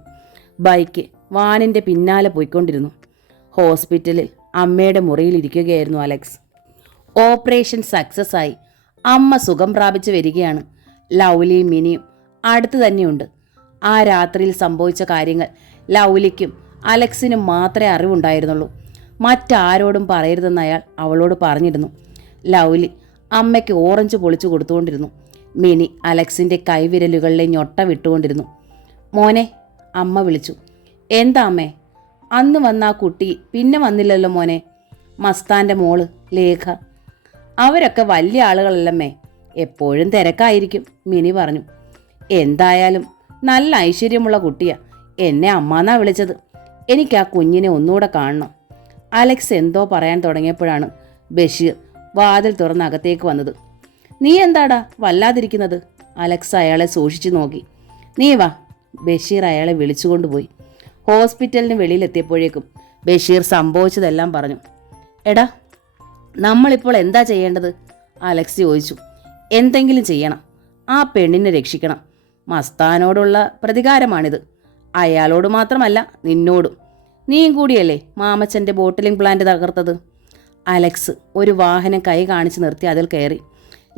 ബൈക്ക് വാനിൻ്റെ പിന്നാലെ പോയിക്കൊണ്ടിരുന്നു. ഹോസ്പിറ്റലിൽ അമ്മയുടെ മുറിയിലിരിക്കുകയായിരുന്നു അലക്സ്. ഓപ്പറേഷൻ സക്സസ് ആയി. അമ്മ സുഖം പ്രാപിച്ചു വരികയാണ്. ലൗലിയും മിനിയും അടുത്ത് തന്നെയുണ്ട്. ആ രാത്രിയിൽ സംഭവിച്ച കാര്യങ്ങൾ ലൗലിക്കും അലക്സിനും മാത്രമേ അറിവുണ്ടായിരുന്നുള്ളൂ. മറ്റാരോടും പറയരുതെന്ന് അയാൾ അവളോട് പറഞ്ഞിരുന്നു. ലൗലി അമ്മയ്ക്ക് ഓറഞ്ച് പൊളിച്ചു കൊടുത്തുകൊണ്ടിരുന്നു. മിനി അലക്സിൻ്റെ കൈവിരലുകളിലെ ഞൊട്ട വിട്ടുകൊണ്ടിരുന്നു. മോനെ, അമ്മ വിളിച്ചു. എന്താ അമ്മേ? അന്ന് വന്ന ആ കുട്ടി പിന്നെ വന്നില്ലല്ലോ മോനെ. മസ്താൻ്റെ മോള് ലേഖ. അവരൊക്കെ വലിയ ആളുകളല്ലമ്മേ, എപ്പോഴും തിരക്കായിരിക്കും, മിനി പറഞ്ഞു. എന്തായാലും നല്ല ഐശ്വര്യമുള്ള കുട്ടിയാ. എന്നെ അമ്മാന്നാ വിളിച്ചത്. എനിക്ക് ആ കുഞ്ഞിനെ ഒന്നുകൂടെ കാണണം. അലക്സ് എന്തോ പറയാൻ തുടങ്ങിയപ്പോഴാണ് ബഷീർ വാതിൽ തുറന്ന് അകത്തേക്ക് വന്നത്. നീ എന്താടാ വല്ലാതിരിക്കുന്നത്? അലക്സ് അയാളെ സൂക്ഷിച്ചു നോക്കി. നീ വാ. ബഷീർ അയാളെ വിളിച്ചുകൊണ്ടുപോയി. ഹോസ്പിറ്റലിന് വെളിയിലെത്തിയപ്പോഴേക്കും ബഷീർ സംഭവിച്ചതെല്ലാം പറഞ്ഞു. എടാ, നമ്മളിപ്പോൾ എന്താ ചെയ്യേണ്ടത്? അലക്സ് ചോദിച്ചു. എന്തെങ്കിലും ചെയ്യണം. ആ പെണ്ണിനെ രക്ഷിക്കണം. മസ്താനോടുള്ള പ്രതികാരമാണിത്. അയാളോട് മാത്രമല്ല, നിന്നോടും. നീയും കൂടിയല്ലേ മാമച്ചൻ്റെ ബോട്ടിലിംഗ് പ്ലാന്റ് തകർത്തത്? അലക്സ് ഒരു വാഹനം കൈ കാണിച്ച് നിർത്തി അതിൽ കയറി.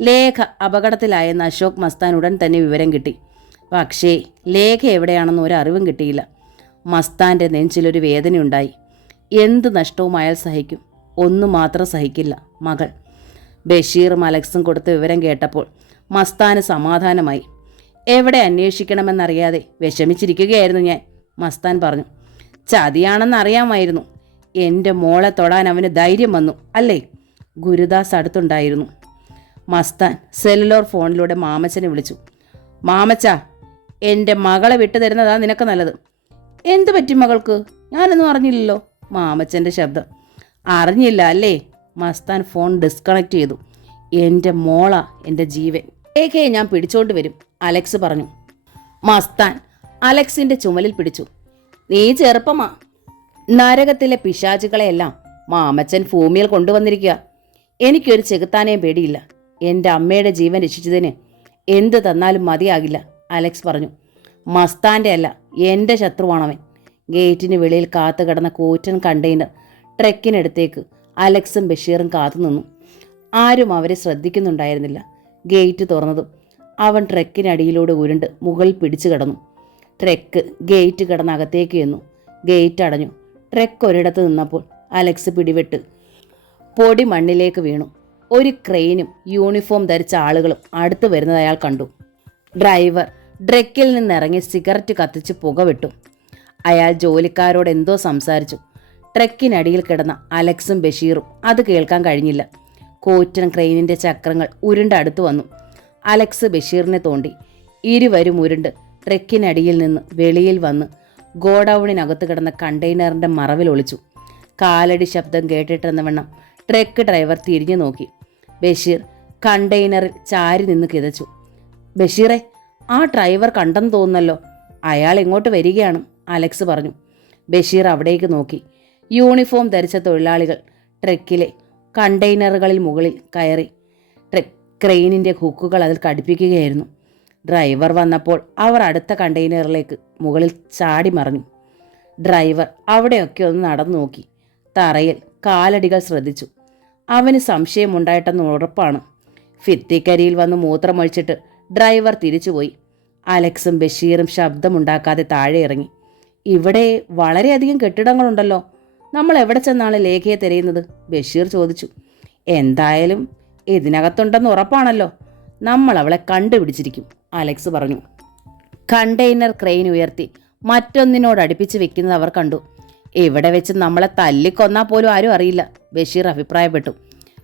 ലേഖ അപകടത്തിലായെന്ന് അശോക് മസ്താൻ ഉടൻ തന്നെ വിവരം കിട്ടി. പക്ഷേ ലേഖ എവിടെയാണെന്ന് ഒരറിവും കിട്ടിയില്ല. മസ്താൻ്റെ നെഞ്ചിലൊരു വേദനയുണ്ടായി. എന്ത് നഷ്ടവും അയാൾ സഹിക്കും, ഒന്നു മാത്രം സഹിക്കില്ല, മകൾ. ബഷീറും അലക്സും കൊടുത്ത വിവരം കേട്ടപ്പോൾ മസ്താന് സമാധാനമായി. എവിടെ അന്വേഷിക്കണമെന്നറിയാതെ വിഷമിച്ചിരിക്കുകയായിരുന്നു ഞാൻ, മസ്താൻ പറഞ്ഞു. ചതിയാണെന്നറിയാമായിരുന്നു. എൻ്റെ മോളെ തൊടാൻ അവന് ധൈര്യം വന്നു അല്ലേ? ഗുരുദാസ് അടുത്തുണ്ടായിരുന്നു. മസ്താൻ സെല്ലുലോർ ഫോണിലൂടെ മാമച്ചനെ വിളിച്ചു. മാമച്ച, എൻ്റെ മകളെ വിട്ടു തരുന്നതാ നിനക്ക് നല്ലത്. എന്തു പറ്റി മകൾക്ക്? ഞാനൊന്നും അറിഞ്ഞില്ലല്ലോ. മാമച്ചൻ്റെ ശബ്ദം. അറിഞ്ഞില്ല അല്ലേ? മസ്താൻ ഫോൺ ഡിസ്കണക്ട് ചെയ്തു. എൻ്റെ മോളാ എൻ്റെ ജീവൻ. ലേഖയെ ഞാൻ പിടിച്ചോണ്ട് വരും, അലക്സ് പറഞ്ഞു. മസ്താൻ അലക്സിൻ്റെ ചുമലിൽ പിടിച്ചു. നീ ചെറുപ്പമാ. നരകത്തിലെ പിശാചുകളെയെല്ലാം മാമച്ചൻ ഭൂമിയിൽ കൊണ്ടുവന്നിരിക്കുക. എനിക്കൊരു ചെകുത്താനെയും പേടിയില്ല. എൻ്റെ അമ്മയുടെ ജീവൻ രക്ഷിച്ചതിന് എന്ത് തന്നാലും മതിയാകില്ല, അലക്സ് പറഞ്ഞു. മസ്താൻ്റെ അല്ല, എൻ്റെ ശത്രുവാണവൻ. ഗേറ്റിന് വെളിയിൽ കാത്തു കിടന്ന കൂറ്റൻ കണ്ടെയ്നർ ട്രക്കിനടുത്തേക്ക് അലക്സും ബഷീറും കാത്തുനിന്നു. ആരും അവരെ ശ്രദ്ധിക്കുന്നുണ്ടായിരുന്നില്ല. ഗേറ്റ് തുറന്നതും അവൻ ട്രക്കിനടിയിലൂടെ ഉരുണ്ട് മുകളിൽ പിടിച്ചു കിടന്നു. ട്രക്ക് ഗേറ്റ് കിടന്ന് അകത്തേക്ക് ചെന്നു. ഗേറ്റ് അടഞ്ഞു. ട്രക്ക് ഒരിടത്ത് നിന്നപ്പോൾ അലക്സ് പിടിവിട്ട് പൊടി മണ്ണിലേക്ക് വീണു. ഒരു ക്രെയിനും യൂണിഫോം ധരിച്ച ആളുകളും അടുത്ത് വരുന്നത് അയാൾ കണ്ടു. ഡ്രൈവർ ട്രക്കിൽ നിന്നിറങ്ങി സിഗരറ്റ് കത്തിച്ച് പുകവിട്ടു. അയാൾ ജോലിക്കാരോട് എന്തോ സംസാരിച്ചു. ട്രക്കിനടിയിൽ കിടന്ന അലക്സും ബഷീറും അത് കേൾക്കാൻ കഴിഞ്ഞില്ല. കൂറ്റൻ ക്രെയിനിൻ്റെ ചക്രങ്ങൾ ഉരുണ്ടടുത്ത് വന്നു. അലക്സ് ബഷീറിനെ തോണ്ടി. ഇരുവരും ഉരുണ്ട് ട്രക്കിനടിയിൽ നിന്ന് വെളിയിൽ വന്ന് ഗോഡൌണിനകത്ത് കിടന്ന കണ്ടെയ്നറിൻ്റെ മറവിൽ ഒളിച്ചു. കാലടി ശബ്ദം കേട്ടിട്ടെന്നവണ്ണം ട്രക്ക് ഡ്രൈവർ തിരിഞ്ഞു നോക്കി. ബഷീർ കണ്ടെയ്നറിൽ ചാരി നിന്ന് കിതച്ചു. ബഷീറെ, ആ ഡ്രൈവർ കണ്ടെന്ന് തോന്നുന്നല്ലോ. അയാൾ ഇങ്ങോട്ട് വരികയാണ്, അലക്സ് പറഞ്ഞു. ബഷീർ അവിടേക്ക് നോക്കി. യൂണിഫോം ധരിച്ച തൊഴിലാളികൾ ട്രക്കിലെ കണ്ടെയ്നറുകളിൽ മുകളിൽ കയറി ക്രെയിനിൻ്റെ ഹുക്കുകൾ അതിൽ ഘടിപ്പിക്കുകയായിരുന്നു. ഡ്രൈവർ വന്നപ്പോൾ അവർ അടുത്ത കണ്ടെയ്നറിലേക്ക് മുകളിൽ ചാടി മറിഞ്ഞു. ഡ്രൈവർ അവിടെയൊക്കെ ഒന്ന് നടന്നു നോക്കി. തറയിൽ കാലടികൾ ശ്രദ്ധിച്ചു. അവന് സംശയമുണ്ടായിട്ടെന്ന് ഉറപ്പാണ്. ഭിത്തിക്കരിയിൽ വന്ന് മൂത്രമൊഴിച്ചിട്ട് ഡ്രൈവർ തിരിച്ചുപോയി. അലക്സും ബഷീറും ശബ്ദമുണ്ടാക്കാതെ താഴെ ഇറങ്ങി. ഇവിടെ വളരെയധികം കെട്ടിടങ്ങളുണ്ടല്ലോ. നമ്മൾ എവിടെ ചെന്നാണ് ലേഖയെ തിരയുന്നത്? ബഷീർ ചോദിച്ചു. എന്തായാലും ഇതിനകത്തുണ്ടെന്ന് ഉറപ്പാണല്ലോ. നമ്മൾ അവളെ കണ്ടുപിടിച്ചിരിക്കും, അലക്സ് പറഞ്ഞു. കണ്ടെയ്നർ ക്രെയിൻ ഉയർത്തി മറ്റൊന്നിനോട് അടുപ്പിച്ച് വെക്കുന്നത് അവർ കണ്ടു. ഇവിടെ വെച്ച് നമ്മളെ തല്ലിക്കൊന്നാൽ പോലും ആരും അറിയില്ല, ബഷീർ അഭിപ്രായപ്പെട്ടു.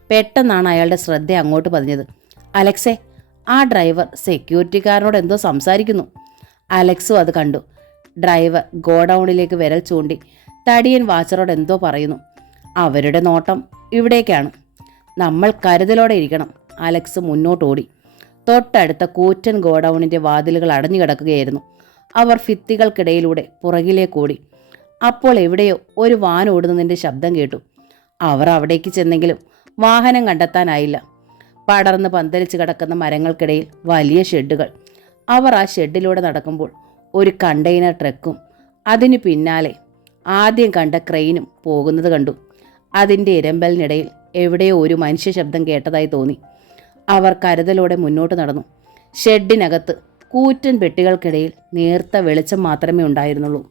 പെട്ടെന്നാണ് അയാളുടെ ശ്രദ്ധ അങ്ങോട്ട് പതിഞ്ഞത്. അലക്സേ, ആ ഡ്രൈവർ സെക്യൂരിറ്റിക്കാരനോട് എന്തോ സംസാരിക്കുന്നു. അലക്സും അത് കണ്ടു. ഡ്രൈവർ ഗോഡൌണിലേക്ക് വിരൽ ചൂണ്ടി തടിയൻ വാച്ചറോട് എന്തോ പറയുന്നു. അവരുടെ നോട്ടം ഇവിടേക്കാണ്. നമ്മൾ കരുതലോടെ ഇരിക്കണം. അലക്സ് മുന്നോട്ടോടി. തൊട്ടടുത്ത കൂറ്റൻ ഗോഡൌണിൻ്റെ വാതിലുകൾ അടഞ്ഞു കിടക്കുകയായിരുന്നു. അവർ ഭിത്തികൾക്കിടയിലൂടെ പുറകിലേക്കോടി. അപ്പോൾ എവിടെയോ ഒരു വാൻ ഓടുന്നതിൻ്റെ ശബ്ദം കേട്ടു. അവർ അവിടേക്ക് ചെന്നെങ്കിലും വാഹനം കണ്ടെത്താനായില്ല. പടർന്ന് പന്തലിച്ച് കിടക്കുന്ന മരങ്ങൾക്കിടയിൽ വലിയ ഷെഡുകൾ. അവർ ആ ഷെഡിലൂടെ നടക്കുമ്പോൾ ഒരു കണ്ടെയ്നർ ട്രക്കും അതിനു പിന്നാലെ ആദ്യം കണ്ട ക്രെയിനും പോകുന്നത് കണ്ടു. അതിൻ്റെ ഇരമ്പലിനിടയിൽ എവിടെയോ ഒരു മനുഷ്യ ശബ്ദം കേട്ടതായി തോന്നി. അവർ കരുതലോടെ മുന്നോട്ട് നടന്നു. ഷെഡിനകത്ത് കൂറ്റൻ പെട്ടികൾക്കിടയിൽ നേർത്ത വെളിച്ചം മാത്രമേ ഉണ്ടായിരുന്നുള്ളൂ.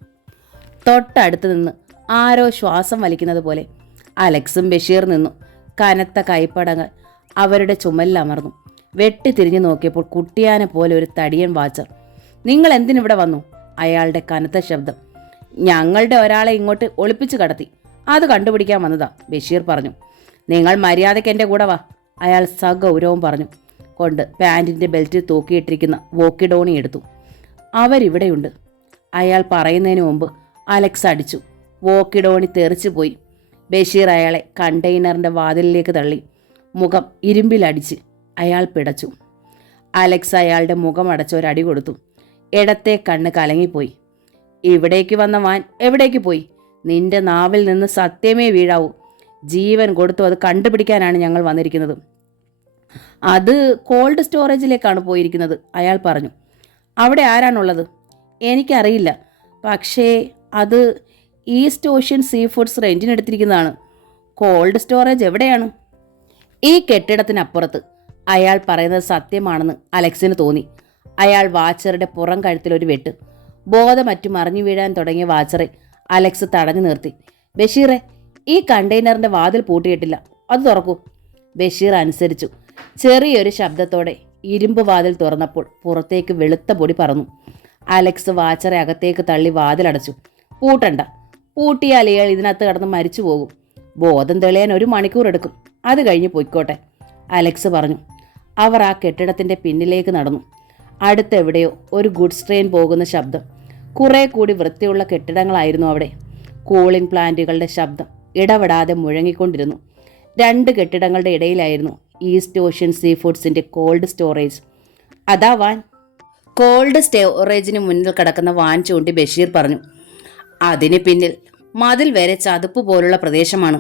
തൊട്ടടുത്ത് നിന്ന് ആരോ ശ്വാസം വലിക്കുന്നത് പോലെ അലക്സും ബഷീർ നിന്നു. കനത്ത കൈപ്പടങ്ങൾ അവരുടെ ചുമലിൽ അമർന്നു. വെട്ടി തിരിഞ്ഞു നോക്കിയപ്പോൾ കുട്ടിയാനെ പോലെ ഒരു തടിയൻ വാച്ചർ. നിങ്ങൾ എന്തിനിവിടെ വന്നു? അയാളുടെ കനത്ത ശബ്ദം. ഞങ്ങളുടെ ഒരാളെ ഇങ്ങോട്ട് ഒളിപ്പിച്ചു കടത്തി. അത് കണ്ടുപിടിക്കാൻ വന്നതാ, ബഷീർ പറഞ്ഞു. നിങ്ങൾ മര്യാദയ്ക്ക് എൻ്റെ കൂടെ വാ, അയാൾ സഗൗരവം പറഞ്ഞു കൊണ്ട് പാൻറ്റിൻ്റെ ബെൽറ്റിൽ തൂക്കിയിട്ടിരിക്കുന്ന വോക്കിഡോണി എടുത്തു. അവരിവിടെയുണ്ട്, അയാൾ പറയുന്നതിന് മുമ്പ് അലക്സ് അടിച്ചു. വോക്കിഡോണി തെറിച്ചു പോയി. ബഷീർ അയാളെ കണ്ടെയ്നറിൻ്റെ വാതിലിലേക്ക് തള്ളി. മുഖം ഇരുമ്പിലടിച്ച് അയാൾ പിടച്ചു. അലക്സ് അയാളുടെ മുഖം അടച്ചൊരടി കൊടുത്തു. ഇടത്തെ കണ്ണ് കലങ്ങിപ്പോയി. ഇവിടേക്ക് വന്ന വാൻ എവിടേക്ക് പോയി? നിന്റെ നാവിൽ നിന്ന് സത്യമേ വീഴാവൂ. ജീവൻ കൊടുത്തു അത് കണ്ടുപിടിക്കാനാണ് ഞങ്ങൾ വന്നിരിക്കുന്നത്. അത് കോൾഡ് സ്റ്റോറേജിലേക്കാണ് പോയിരിക്കുന്നത്, അയാൾ പറഞ്ഞു. അവിടെ ആരാണുള്ളത്? എനിക്കറിയില്ല, പക്ഷേ അത് ഈസ്റ്റ് ഓഷ്യൻ സീ ഫുഡ്സ് റെൻറ്റിനെടുത്തിരിക്കുന്നതാണ്. കോൾഡ് സ്റ്റോറേജ് എവിടെയാണ്? ഈ കെട്ടിടത്തിനപ്പുറത്ത്. അയാൾ പറയുന്നത് സത്യമാണെന്ന് അലക്സിന് തോന്നി. അയാൾ വാച്ചറുടെ പുറം കഴുത്തിലൊരു വെട്ട്. ബോധമറ്റു മറിഞ്ഞു വീഴാൻ തുടങ്ങിയ വാച്ചറെ അലക്സ് തടഞ്ഞു നിർത്തി. ബഷീറെ, ഈ കണ്ടെയ്നറിൻ്റെ വാതിൽ പൂട്ടിയിട്ടില്ല, അത് തുറക്കൂ. ബഷീർ അനുസരിച്ചു. ചെറിയൊരു ശബ്ദത്തോടെ ഇരുമ്പ് വാതിൽ തുറന്നപ്പോൾ പുറത്തേക്ക് വെളുത്ത പൊടി പറന്നു. അലക്സ് വാച്ചറെ അകത്തേക്ക് തള്ളി വാതിലടച്ചു. പൂട്ടണ്ട, പൂട്ടിയാൽ ഇയാൾ ഇതിനകത്ത് കടന്ന് മരിച്ചു പോകും. ബോധം തെളിയാൻ 1 മണിക്കൂർ എടുക്കും, അത് കഴിഞ്ഞ് പൊയ്ക്കോട്ടെ, അലക്സ് പറഞ്ഞു. അവർ ആ കെട്ടിടത്തിൻ്റെ പിന്നിലേക്ക് നടന്നു. അടുത്തെവിടെയോ ഒരു ഗുഡ്സ് ട്രെയിൻ പോകുന്ന ശബ്ദം. കുറേ കൂടി വൃത്തിയുള്ള കെട്ടിടങ്ങളായിരുന്നു അവിടെ. കൂളിംഗ് പ്ലാന്റുകളുടെ ശബ്ദം ഇടപെടാതെ മുഴങ്ങിക്കൊണ്ടിരുന്നു. 2 കെട്ടിടങ്ങളുടെ ഇടയിലായിരുന്നു ഈസ്റ്റ് ഓഷ്യൻ സീ ഫുഡ്സിൻ്റെ കോൾഡ് സ്റ്റോറേജ്. അതാ വാൻ. കോൾഡ് സ്റ്റോറേജിന് മുന്നിൽ കിടക്കുന്ന വാൻ ചൂണ്ടി ബഷീർ പറഞ്ഞു. അതിന് പിന്നിൽ മതിൽ വരെ ചതുപ്പ് പോലുള്ള പ്രദേശമാണ്.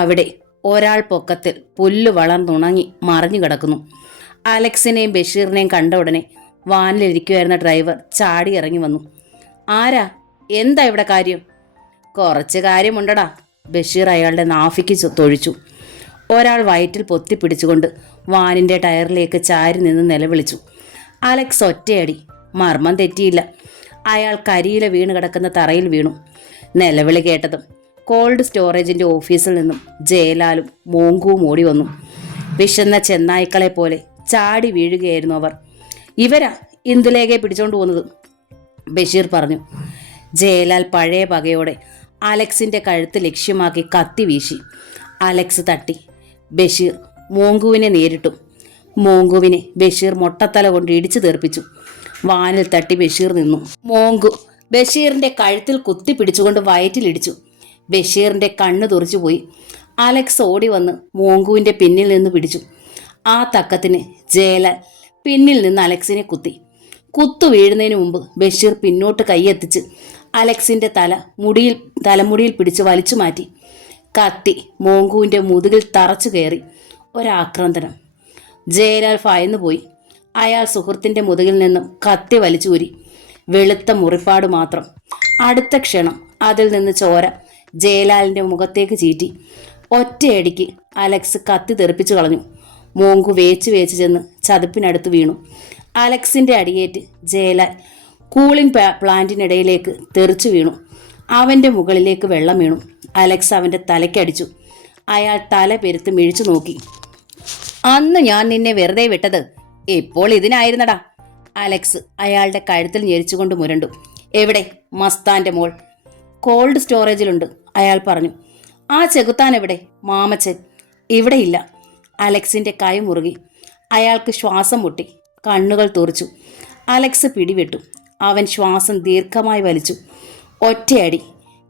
അവിടെ ഒരാൾ പൊക്കത്തിൽ പുല്ല് വളർന്നുണങ്ങി മറിഞ്ഞു കിടക്കുന്നു. അലക്സിനെയും ബഷീറിനെയും കണ്ട ഉടനെ വാനിലിരിക്കുമായിരുന്ന ഡ്രൈവർ ചാടി ഇറങ്ങി വന്നു. ആരാ? എന്താ ഇവിടെ കാര്യം? കുറച്ച് കാര്യമുണ്ടടാ, ബഷീർ അയാളുടെ നാഫിക്ക് തൊഴിച്ചു. ഒരാൾ വയറ്റിൽ പൊത്തിപ്പിടിച്ചുകൊണ്ട് വാനിൻ്റെ ടയറിലേക്ക് ചാരി നിന്ന് നിലവിളിച്ചു. അലക്സ് ഒറ്റയടി. മർമ്മം തെറ്റിയില്ല. അയാൾ കരിയില വീണ് കിടക്കുന്ന തറയിൽ വീണു. നിലവിളി കേട്ടതും കോൾഡ് സ്റ്റോറേജിൻ്റെ ഓഫീസിൽ നിന്നും ജയലാലും മോങ്കുവും ഓടി വന്നു. വിശന്ന ചെന്നായ്ക്കളെ പോലെ ചാടി വീഴുകയായിരുന്നു അവർ. ഇവരാ ഇന്ദുലേഖയെ പിടിച്ചോണ്ട് പോകുന്നത്, ബഷീർ പറഞ്ഞു. ജയലാൽ പഴയ പകയോടെ അലക്സിൻ്റെ കഴുത്ത് ലക്ഷ്യമാക്കി കത്തി വീശി. അലക്സ് തട്ടി. ബഷീർ മോങ്കുവിനെ നേരിട്ടു. മോങ്കുവിനെ ബഷീർ മൊട്ടത്തല കൊണ്ട് ഇടിച്ചു തീർപ്പിച്ചു. വാനിൽ തട്ടി ബഷീർ നിന്നു. മോങ്കു ബഷീറിൻ്റെ കഴുത്തിൽ കുത്തി പിടിച്ചുകൊണ്ട് വയറ്റിലിടിച്ചു. ബഷീറിൻ്റെ കണ്ണ് തുറച്ചുപോയി. അലക്സ് ഓടി വന്ന് മോങ്കുവിൻ്റെ പിന്നിൽ നിന്ന് പിടിച്ചു. ആ തക്കത്തിന് ജയലാൽ പിന്നിൽ നിന്ന് അലക്സിനെ കുത്തി. കുത്തു വീഴുന്നതിന് മുമ്പ് ബഷീർ പിന്നോട്ട് കൈയെത്തിച്ച് അലക്സിൻ്റെ തലമുടിയിൽ പിടിച്ച് വലിച്ചു മാറ്റി. കത്തി മോങ്കുവിൻ്റെ മുതുകിൽ തറച്ചു കയറി. ഒരാക്രന്ദനം. ജയലാൽ ഭയന്നു പോയി. അയാൾ സുഹൃത്തിൻ്റെ മുതുകിൽ നിന്നും കത്തി വലിച്ചൂരി. വെളുത്ത മുറിപ്പാട് മാത്രം. അടുത്ത ക്ഷണം അതിൽ നിന്ന് ചോര ജയലാലിൻ്റെ മുഖത്തേക്ക് ചീറ്റി. ഒറ്റയടിക്ക് അലക്സ് കത്തി തെറിപ്പിച്ചു കളഞ്ഞു. മോങ്കു വേച്ച് ചെന്ന് ചതുപ്പിനടുത്ത് വീണു. അലക്സിൻ്റെ അടിയേറ്റ് ജയലാൽ കൂളിംഗ് പ്ലാന്റിനിടയിലേക്ക് തെറിച്ചു വീണു. അവൻ്റെ മുകളിലേക്ക് വെള്ളം വീണു. അലക്സ് അവൻ്റെ തലയ്ക്കടിച്ചു. അയാൾ തല പെരുത്ത് മിഴിച്ചു നോക്കി. അന്ന് ഞാൻ നിന്നെ വെറുതെ വിട്ടത് ഇപ്പോൾ ഇതിനായിരുന്നടാ. അലക്സ് അയാളുടെ കഴുത്തിൽ ഞെരിച്ചുകൊണ്ട് മുരണ്ടു. എവിടെ? മസ്താൻ്റെ മോൾ കോൾഡ് സ്റ്റോറേജിലുണ്ട്, അയാൾ പറഞ്ഞു. ആ ചെകുത്താൻ എവിടെ? മാമച്ചൻ. ഇവിടെയില്ല. അലക്സിൻ്റെ കൈ മുറുകി. അയാൾക്ക് ശ്വാസം മുട്ടി. കണ്ണുകൾ തുറച്ചു. അലക്സ് പിടിവിട്ടു. അവൻ ശ്വാസം ദീർഘമായി വലിച്ചു. ഒറ്റയടി.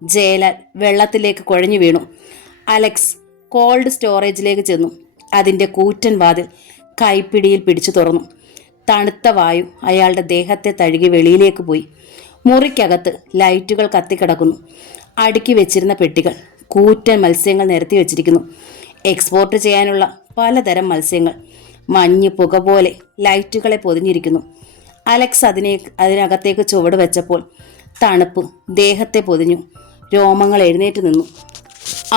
ജയലാൽ വെള്ളത്തിലേക്ക് കുഴഞ്ഞു വീണു. അലക്സ് കോൾഡ് സ്റ്റോറേജിലേക്ക് ചെന്നു. അതിൻ്റെ കൂറ്റൻ വാതിൽ കൈപ്പിടിയിൽ പിടിച്ചു തുറന്നു. തണുത്ത വായു അയാളുടെ ദേഹത്തെ തഴുകി വെളിയിലേക്ക് പോയി. മുറിക്കകത്ത് ലൈറ്റുകൾ കത്തിക്കിടക്കുന്നു. അടുക്കി വെച്ചിരുന്ന പെട്ടികൾ. കൂറ്റൻ മത്സ്യങ്ങൾ നിരത്തി വെച്ചിരിക്കുന്നു. എക്സ്പോർട്ട് ചെയ്യാനുള്ള പലതരം മത്സ്യങ്ങൾ. മഞ്ഞ് പുക പോലെ ലൈറ്റുകളെ പൊതിഞ്ഞിരിക്കുന്നു. അലക്സ് അതിനകത്തേക്ക് ചുവട് വെച്ചപ്പോൾ തണുപ്പ് ദേഹത്തെ പൊതിഞ്ഞു. രോമങ്ങൾ എഴുന്നേറ്റ് നിന്നു.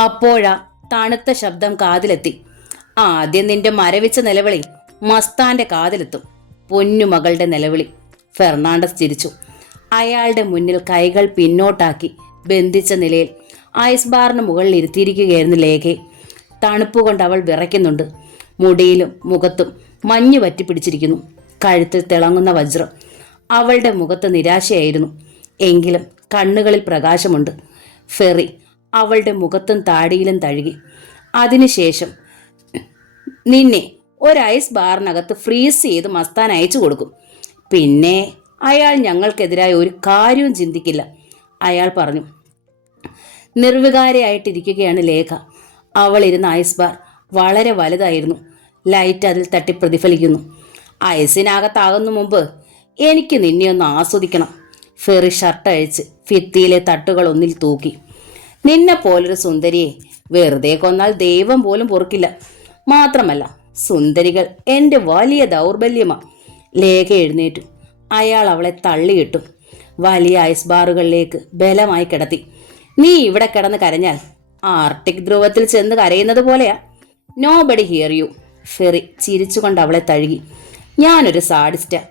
അപ്പോഴാ തണുത്ത ശബ്ദം കാതിലെത്തി. ആദ്യം നിന്റെ മരവിച്ച നിലവിളി മസ്താന്റെ കാതിലെത്തും. പൊന്നുമകളുടെ നിലവിളി. ഫെർണാണ്ടസ് ചിരിച്ചു. അയാളുടെ മുന്നിൽ കൈകൾ പിന്നോട്ടാക്കി ബന്ധിച്ച നിലയിൽ ഐസ് ബാറിന് മുകളിൽ ഇരുത്തിയിരിക്കുകയായിരുന്നു ലേഖയെ. തണുപ്പുകൊണ്ട് അവൾ വിറയ്ക്കുന്നുണ്ട്. മുടിയിലും മുഖത്തും മഞ്ഞ് പറ്റി പിടിച്ചിരിക്കുന്നു. കഴുത്തിൽ തിളങ്ങുന്ന വജ്രം. അവളുടെ മുഖത്ത് നിരാശയായിരുന്നു. എങ്കിലും കണ്ണുകളിൽ പ്രകാശമുണ്ട്. ഫെറി അവളുടെ മുഖത്തും താടിയിലും തഴുകി. അതിനുശേഷം നിന്നെ ഒരു ഐസ് ബാറിനകത്ത് ഫ്രീസ് ചെയ്ത് മസ്താൻ അയച്ചു കൊടുക്കും. പിന്നെ അയാൾ ഞങ്ങൾക്കെതിരായ ഒരു കാര്യവും ചിന്തിക്കില്ല, അയാൾ പറഞ്ഞു. നിർവികാരയായിട്ടിരിക്കുകയാണ് ലേഖ. അവൾ ഇരുന്ന ഐസ് ബാർ വളരെ വലുതായിരുന്നു. ലൈറ്റ് അതിൽ തട്ടി പ്രതിഫലിക്കുന്നു. ഐസിനകത്താകുന്നു മുമ്പ് എനിക്ക് നിന്നെ ഒന്ന് ആസ്വദിക്കണം. ഫെറി ഷർട്ട് അഴിച്ച് ഭിത്തിയിലെ തട്ടുകൾ ഒന്നിൽ തൂക്കി. നിന്നെ പോലൊരു സുന്ദരിയെ വെറുതെ കൊന്നാൽ ദൈവം പോലും പൊറുക്കില്ല. മാത്രമല്ല സുന്ദരികൾ എൻ്റെ വലിയ ദൗർബല്യമാണ്. ലേഖ എഴുന്നേറ്റു. അയാൾ അവളെ തള്ളിയിട്ടു. വലിയ ഐസ് ബാറുകളിലേക്ക് ബലമായി കിടത്തി. നീ ഇവിടെ കിടന്ന് കരഞ്ഞാൽ ആർട്ടിക് ധ്രുവത്തിൽ ചെന്ന് കരയുന്നത് പോലെയാ. Nobody hear you. Ferry ചിരിച്ചുകൊണ്ട് അവളെ തഴുകി. ഞാനൊരു സാഡിസ്റ്റാ.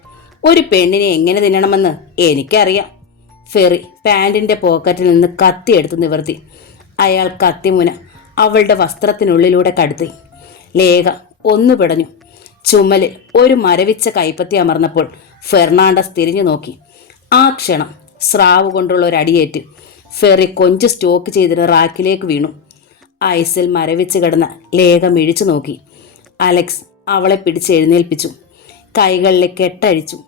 ഒരു പെണ്ണിനെ എങ്ങനെ തിന്നണമെന്ന് എനിക്കറിയാം. ഫെറി പാൻറിന്റെ പോക്കറ്റിൽ നിന്ന് കത്തിയെടുത്ത് നിവർത്തി. അയാൾ കത്തിമുന അവളുടെ വസ്ത്രത്തിനുള്ളിലൂടെ കടത്തി. ലേഖ ഒന്നു പിടഞ്ഞു. ചുമലിൽ ഒരു മരവിച്ച കൈപ്പത്തി അമർന്നപ്പോൾ ഫെർണാണ്ടസ് തിരിഞ്ഞു നോക്കി. ആ ക്ഷണം സ്രാവ് കൊണ്ടുള്ള ഒരു അടിയേറ്റ് ഫെറി കൊഞ്ച് സ്റ്റോക്ക് ചെയ്തിട്ട് റാക്കിലേക്ക് വീണു. ഐസിൽ മരവിച്ച് കിടന്ന ലേഖ മിഴിച്ചു നോക്കി. അലക്സ് അവളെ പിടിച്ച് എഴുന്നേൽപ്പിച്ചു. കൈകളിലെ കെട്ടഴിച്ചു.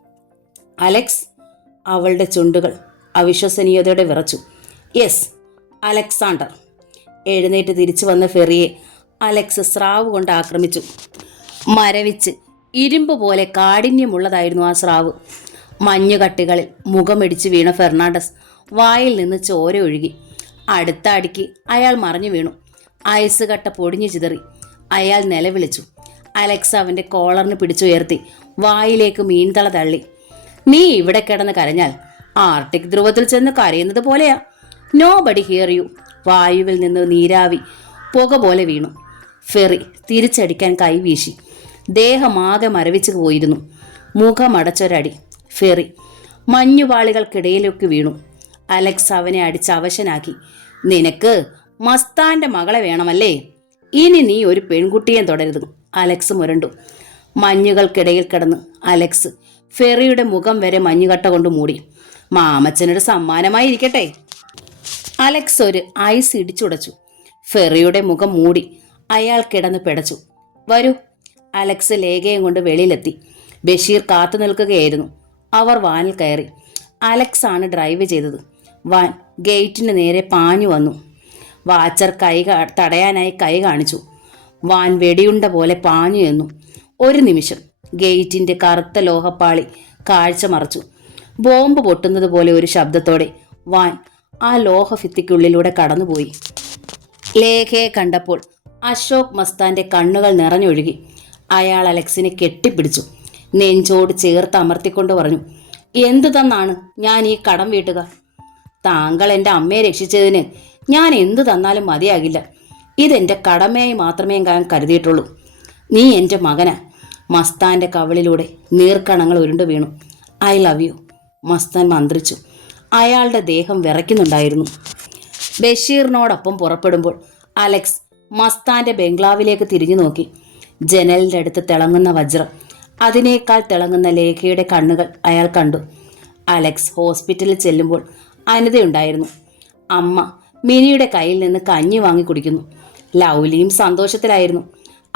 അലക്സ്. അവളുടെ ചുണ്ടുകൾ അവിശ്വസനീയതയോടെ വിറച്ചു. Yes, Alexander. എഴുന്നേറ്റ് തിരിച്ചു വന്ന ഫെറിയെ അലക്സ് സ്രാവ് കൊണ്ട് ആക്രമിച്ചു. മരവിച്ച് ഇരുമ്പ് പോലെ കാഠിന്യമുള്ളതായിരുന്നു ആ സ്രാവ്. മഞ്ഞുകട്ടികളിൽ മുഖമിടിച്ച് വീണ ഫെർണാണ്ടസ് വായിൽ നിന്ന് ചോര ഒഴുകി. അടുത്ത അടിക്ക് അയാൾ മറിഞ്ഞു വീണു. ഐസ് കട്ട പൊടിഞ്ഞു ചിതറി. അയാൾ നിലവിളിച്ചു. അലക്സ് അവൻ്റെ കോളറിന് പിടിച്ചുയർത്തി വായിലേക്ക് മീൻതള തള്ളി. നീ ഇവിടെ കിടന്ന് കരഞ്ഞാൽ ആർട്ടിക് ധ്രുവത്തിൽ ചെന്ന് കരയുന്നത് പോലെയാ. Nobody hear you. വായുവിൽ നിന്ന് നീരാവി പുക പോലെ വീണു. ഫെറി തിരിച്ചടിക്കാൻ കൈവീശി. ദേഹമാകെ മരവിച്ചു പോയിരുന്നു. മുഖമടച്ചൊരടി. ഫെറി മഞ്ഞുപാളികൾക്കിടയിലേക്ക് വീണു. അലക്സ് അവനെ അടിച്ച് അവശനാക്കി. നിനക്ക് മസ്താന്റെ മകളെ വേണമല്ലേ? ഇനി നീ ഒരു പെൺകുട്ടിയെ തുടരുത്. അലക്സ് മുരണ്ടു. മഞ്ഞുകൾക്കിടയിൽ കിടന്ന് അലക്സ് ഫെറിയുടെ മുഖം വരെ മഞ്ഞുകട്ട കൊണ്ട് മൂടി. മാമച്ചനൊരു സമ്മാനമായി ഇരിക്കട്ടെ. അലക്സ് ഒരു ഐസ് ഇടിച്ചുടച്ചു. ഫെറിയുടെ മുഖം മൂടി. അയാൾ കിടന്ന് പിടച്ചു. വരൂ. അലക്സ് ലേഖയും കൊണ്ട് വെളിയിലെത്തി. ബഷീർ കാത്തു നിൽക്കുകയായിരുന്നു. അവർ വാനിൽ കയറി. അലക്സ് ആണ് ഡ്രൈവ് ചെയ്തത്. വാൻ ഗേറ്റിന് നേരെ പാഞ്ഞു വന്നു. വാച്ചർ തടയാനായി കൈ കാണിച്ചു. വാൻ വെടിയുണ്ട പോലെ പാഞ്ഞു എന്നു. ഒരു നിമിഷം ഗേറ്റിന്റെ കറുത്ത ലോഹപ്പാളി കാഴ്ച മറച്ചു. ബോംബ് പൊട്ടുന്നത് പോലെ ഒരു ശബ്ദത്തോടെ വാൻ ആ ലോഹഭിത്തിക്കുള്ളിലൂടെ കടന്നുപോയി. ലേഖയെ കണ്ടപ്പോൾ അശോക് മസ്താന്റെ കണ്ണുകൾ നിറഞ്ഞൊഴുകി. അയാൾ അലക്സിനെ കെട്ടിപ്പിടിച്ചു. നെഞ്ചോട് ചേർത്ത് അമർത്തിക്കൊണ്ട് പറഞ്ഞു, എന്തു തന്നാണ് ഞാൻ ഈ കടം വീട്ടുക? താങ്കൾ എൻ്റെ അമ്മയെ രക്ഷിച്ചതിന് ഞാൻ എന്തു തന്നാലും മതിയാകില്ല. ഇതെൻ്റെ കടമയായി മാത്രമേ ഞാൻ കരുതിയിട്ടുള്ളൂ. നീ എൻ്റെ മകനാ. മസ്താന്റെ കവിളിലൂടെ നീർക്കണങ്ങൾ ഉരുണ്ടു വീണു. I love you. മസ്താൻ മന്ത്രിച്ചു. അയാളുടെ ദേഹം വിറയ്ക്കുന്നുണ്ടായിരുന്നു. ബഷീറിനോടൊപ്പം പുറപ്പെടുമ്പോൾ അലക്സ് മസ്താന്റെ ബംഗ്ലാവിലേക്ക് തിരിഞ്ഞു നോക്കി. ജനലിൻ്റെ അടുത്ത് തിളങ്ങുന്ന വജ്രം, അതിനേക്കാൾ തിളങ്ങുന്ന ലേഖയുടെ കണ്ണുകൾ അയാൾ കണ്ടു. അലക്സ് ഹോസ്പിറ്റലിൽ ചെല്ലുമ്പോൾ അനിതയുണ്ടായിരുന്നു. അമ്മ മിനിയുടെ കയ്യിൽ നിന്ന് കഞ്ഞി വാങ്ങി കുടിക്കുന്നു. ലൗലിയും സന്തോഷത്തിലായിരുന്നു.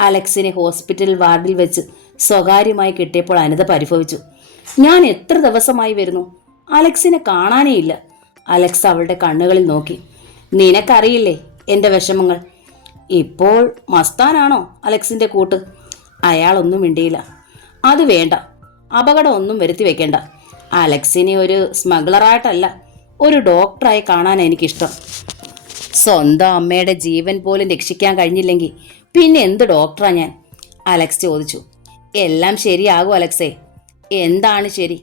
അലക്സിനെ ഹോസ്പിറ്റൽ വാർഡിൽ വെച്ച് സ്വകാര്യമായി കിട്ടിയപ്പോൾ അനിത പരിഭവിച്ചു. ഞാൻ എത്ര ദിവസമായി വരുന്നു, അലക്സിനെ കാണാനേ ഇല്ല. അലക്സ് അവളുടെ കണ്ണുകളിൽ നോക്കി. നിനക്കറിയില്ലേ എൻ്റെ വിഷമങ്ങൾ? ഇപ്പോൾ മസ്താനാണോ അലക്സിൻ്റെ കൂട്ട്? അയാളൊന്നും മിണ്ടിയില്ല. അത് വേണ്ട, അപകടം ഒന്നും വരുത്തി വെക്കേണ്ട. അലക്സിനെ ഒരു സ്മഗ്ലറായിട്ടല്ല, ഒരു ഡോക്ടറായി കാണാൻ എനിക്കിഷ്ടം. സ്വന്തം അമ്മയുടെ ജീവൻ പോലും രക്ഷിക്കാൻ കഴിഞ്ഞില്ലെങ്കിൽ പിന്നെ എന്ത് ഡോക്ടറാ ഞാൻ? അലക്സ് ചോദിച്ചു. എല്ലാം ശരിയാകും അലക്സേ. എന്താണ് ശരി?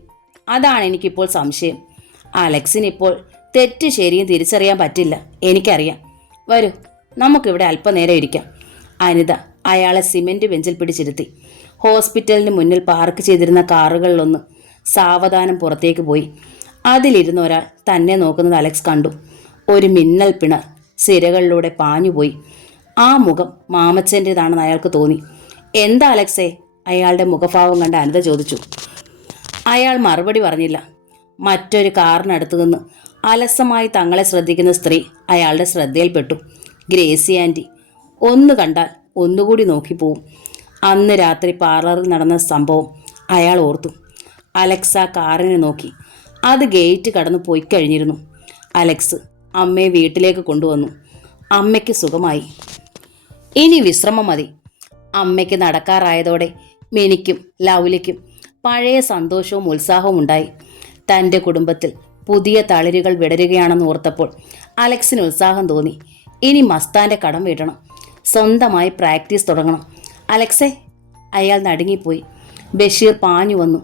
അതാണ് എനിക്കിപ്പോൾ സംശയം. അലക്സിനിപ്പോൾ തെറ്റ് ശരിയും തിരിച്ചറിയാൻ പറ്റില്ല. എനിക്കറിയാം. വരൂ, നമുക്കിവിടെ അല്പനേരം ഇരിക്കാം. അനിത അയാളെ സിമെന്റ് ബെഞ്ചിൽ പിടിച്ചിരുത്തി. ഹോസ്പിറ്റലിന് മുന്നിൽ പാർക്ക് ചെയ്തിരുന്ന കാറുകളിലൊന്ന് സാവധാനം പുറത്തേക്ക് പോയി. അതിലിരുന്ന ഒരാൾ തന്നെ നോക്കുന്നത് അലക്സ് കണ്ടു. ഒരു മിന്നൽ പിണർ സിരകളിലൂടെ പാഞ്ഞുപോയി. ആ മുഖം മാമച്ചൻ്റെതാണെന്ന് അയാൾക്ക് തോന്നി. എന്താ അലക്സേ? അയാളുടെ മുഖഭാവം കണ്ട് അനിത ചോദിച്ചു. അയാൾ മറുപടി പറഞ്ഞില്ല. മറ്റൊരു കാറിനടുത്തു നിന്ന് അലസമായി തങ്ങളെ ശ്രദ്ധിക്കുന്ന സ്ത്രീ അയാളുടെ ശ്രദ്ധയിൽപ്പെട്ടു. Gracie aunty. ഒന്ന് കണ്ടാൽ ഒന്നുകൂടി നോക്കിപ്പോവും. അന്ന് രാത്രി പാർലറിൽ നടന്ന സംഭവം അയാൾ ഓർത്തു. അലക്സ് ആ കാറിനെ നോക്കി. അത് ഗേറ്റ് കടന്നു പോയി കഴിഞ്ഞിരുന്നു. അലക്സ് അമ്മയെ വീട്ടിലേക്ക് കൊണ്ടുവന്നു. അമ്മയ്ക്ക് സുഖമായി. ഇനി വിശ്രമം മതി. അമ്മയ്ക്ക് നടക്കാറായതോടെ മിനിക്കും ലൗലിക്കും പഴയ സന്തോഷവും ഉത്സാഹവും ഉണ്ടായി. തൻ്റെ കുടുംബത്തിൽ പുതിയ തളിരുകൾ വിടരുകയാണെന്ന് ഓർത്തപ്പോൾ അലക്സിന് ഉത്സാഹം തോന്നി. ഇനി മസ്താൻ്റെ കടം വീട്ടണം. സ്വന്തമായി പ്രാക്ടീസ് തുടങ്ങണം. അലക്സേ. അയാൾ നടുങ്ങിപ്പോയി. ബഷീർ പാഞ്ഞു വന്നു.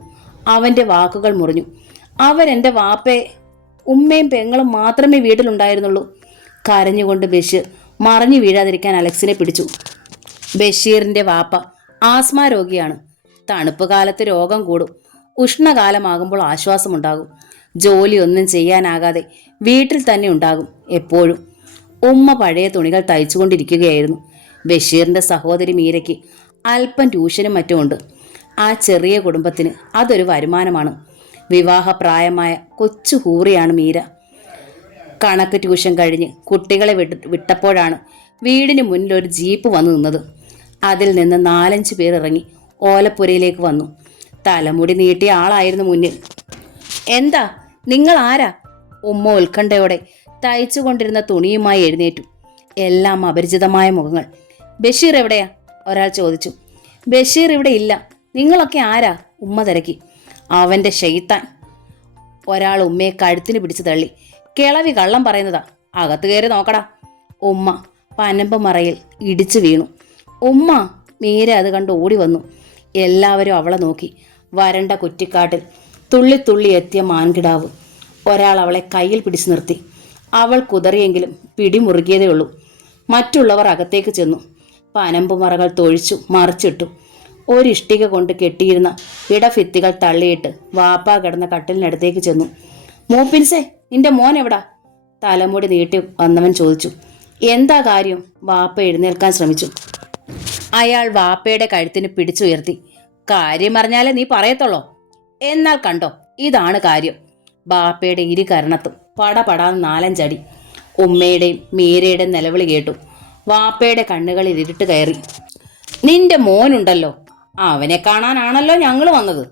അവൻ്റെ വാക്കുകൾ മുറിഞ്ഞു. അവരെൻ്റെ വാപ്പയെ, ഉമ്മയും പെങ്ങളും മാത്രമേ വീട്ടിലുണ്ടായിരുന്നുള്ളൂ. കരഞ്ഞുകൊണ്ട് ബഷീർ മറിഞ്ഞു വീഴാതിരിക്കാൻ അലക്സിനെ പിടിച്ചു. ബഷീറിൻ്റെ വാപ്പ ആസ്മ രോഗിയാണ്. തണുപ്പ് കാലത്ത് രോഗം കൂടും. ഉഷ്ണകാലമാകുമ്പോൾ ആശ്വാസമുണ്ടാകും. ജോലിയൊന്നും ചെയ്യാനാകാതെ വീട്ടിൽ തന്നെ ഉണ്ടാകും എപ്പോഴും. ഉമ്മ പഴയ തുണികൾ തയ്ച്ചുകൊണ്ടിരിക്കുകയായിരുന്നു. ബഷീറിൻ്റെ സഹോദരി മീരയ്ക്ക് അല്പം ട്യൂഷനും മറ്റുമുണ്ട്. ആ ചെറിയ കുടുംബത്തിന് അതൊരു വരുമാനമാണ്. വിവാഹപ്രായമായ കൊച്ചു ഹൂറിയാണ് മീര. കണക്ക് ട്യൂഷൻ കഴിഞ്ഞ് കുട്ടികളെ വിട്ടപ്പോഴാണ് വീടിന് മുന്നിൽ ഒരു ജീപ്പ് വന്നു നിന്നത്. അതിൽ നിന്ന് 4-5 പേർ ഇറങ്ങി ഓലപ്പുരയിലേക്ക് വന്നു. തലമുടി നീട്ടിയ ആളായിരുന്നു മുന്നിൽ. എന്താ, നിങ്ങൾ ആരാ? ഉമ്മ ഉത്കണ്ഠയോടെ തയ്ച്ചുകൊണ്ടിരുന്ന തുണിയുമായി എഴുന്നേറ്റു. എല്ലാം അപരിചിതമായ മുഖങ്ങൾ. ബഷീർ എവിടെയാ? ഒരാൾ ചോദിച്ചു. ബഷീർ ഇവിടെ ഇല്ല. നിങ്ങളൊക്കെ ആരാ? ഉമ്മ തിരക്കി. അവൻ്റെ ഷെയ്ത്താൻ. ഒരാൾ ഉമ്മയെ കഴുത്തിന് പിടിച്ചു തള്ളി. കിളവി കള്ളം പറയുന്നതാ. അകത്ത് കയറി നോക്കടാ. ഉമ്മ പനമ്പ് മറയിൽ ഇടിച്ചു വീണു. ഉമ്മ. മീര അത് കണ്ട് ഓടി വന്നു. എല്ലാവരും അവളെ നോക്കി. വരണ്ട കുറ്റിക്കാട്ടിൽ തുള്ളിത്തുള്ളി എത്തിയ മാൻകിടാവ്. ഒരാൾ അവളെ കയ്യിൽ പിടിച്ചു നിർത്തി. അവൾ കുതറിയെങ്കിലും പിടിമുറുകിയതേ ഉള്ളൂ. മറ്റുള്ളവർ അകത്തേക്ക് ചെന്നു. പനമ്പുമറകൾ തൊഴിച്ചു മറിച്ചിട്ടു. ഒരിഷ്ടിക കൊണ്ട് കെട്ടിയിരുന്ന ഇടഭിത്തികൾ തള്ളിയിട്ട് വാപ്പ കിടന്ന കട്ടിലിനടുത്തേക്ക് ചെന്നു. മൂപ്പിൻസേ, നിന്റെ മോൻ എവിടാ? തലമുടി നീട്ടി വന്നവൻ ചോദിച്ചു. എന്താ കാര്യം? വാപ്പ എഴുന്നേൽക്കാൻ ശ്രമിച്ചു. അയാൾ വാപ്പയുടെ കഴുത്തിന് പിടിച്ചുയർത്തി. കാര്യം അറിഞ്ഞാലേ നീ പറയത്തുള്ളോ? എന്നാൽ കണ്ടോ, ഇതാണ് കാര്യം. ബാപ്പയുടെ കരണത്തും പടപടാന്ന് 4-5 അടി. ഉമ്മയുടെയും മീരയുടെയും നിലവിളി കേട്ടു. വാപ്പയുടെ കണ്ണുകളിൽ ഇരുട്ട് കയറി. നിന്റെ മോനുണ്ടല്ലോ, അവനെ കാണാനാണല്ലോ ഞങ്ങൾ വന്നത്.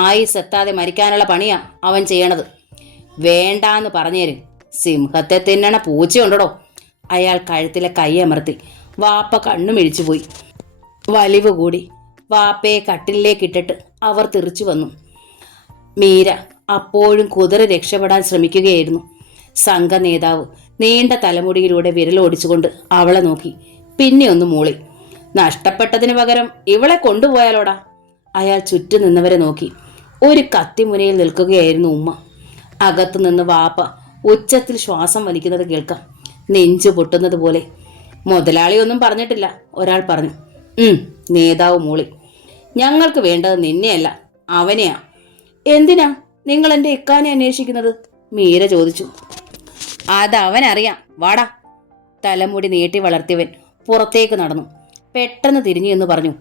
ആയുസ് എത്താതെ മരിക്കാനുള്ള പണിയാ അവൻ ചെയ്യണത്. വേണ്ടാന്ന് പറഞ്ഞേര്. സിംഹത്തെ തിന്നണ പൂച്ചയുണ്ടോ? അയാൾ കഴുത്തിലെ കൈയമർത്തി. വാപ്പ കണ്ണുമിഴിച്ചുപോയി. വലിവ് കൂടി. വാപ്പയെ കട്ടിലേക്കിട്ടിട്ട് അവർ തെറിച്ചു വന്നു. മീര അപ്പോഴും കുതിര രക്ഷപ്പെടാൻ ശ്രമിക്കുകയായിരുന്നു. സംഘനേതാവ് നീണ്ട തലമുടിയിലൂടെ വിരലോടിച്ചുകൊണ്ട് അവളെ നോക്കി. പിന്നെ ഒന്ന് മൂളി. നഷ്ടപ്പെട്ടതിന് പകരം ഇവളെ കൊണ്ടുപോയാലോടാ? അയാൾ ചുറ്റും നിന്നവരെ നോക്കി. ഒരു കത്തിമുനയിൽ നിൽക്കുകയായിരുന്നു ഉമ്മ. അകത്തു നിന്ന് വാപ്പ ഉച്ചത്തിൽ ശ്വാസം വലിക്കുന്നത് കേൾക്കാം. നെഞ്ചു പൊട്ടുന്നത് പോലെ. മുതലാളിയൊന്നും പറഞ്ഞിട്ടില്ല, ഒരാൾ പറഞ്ഞു. നേതാവ് മൂളി. ഞങ്ങൾക്ക് വേണ്ടത് നിന്നെയല്ല, അവനെയാ. എന്തിനാ നിങ്ങൾ എൻ്റെ ഇക്കാനെ അന്വേഷിക്കുന്നത്? മീര ചോദിച്ചു. അതവനറിയാം, വാടാ. തലമുടി നീട്ടി വളർത്തിയവൻ പുറത്തേക്ക് നടന്നു. പെട്ടെന്ന് തിരിഞ്ഞു എന്ന് പറഞ്ഞു.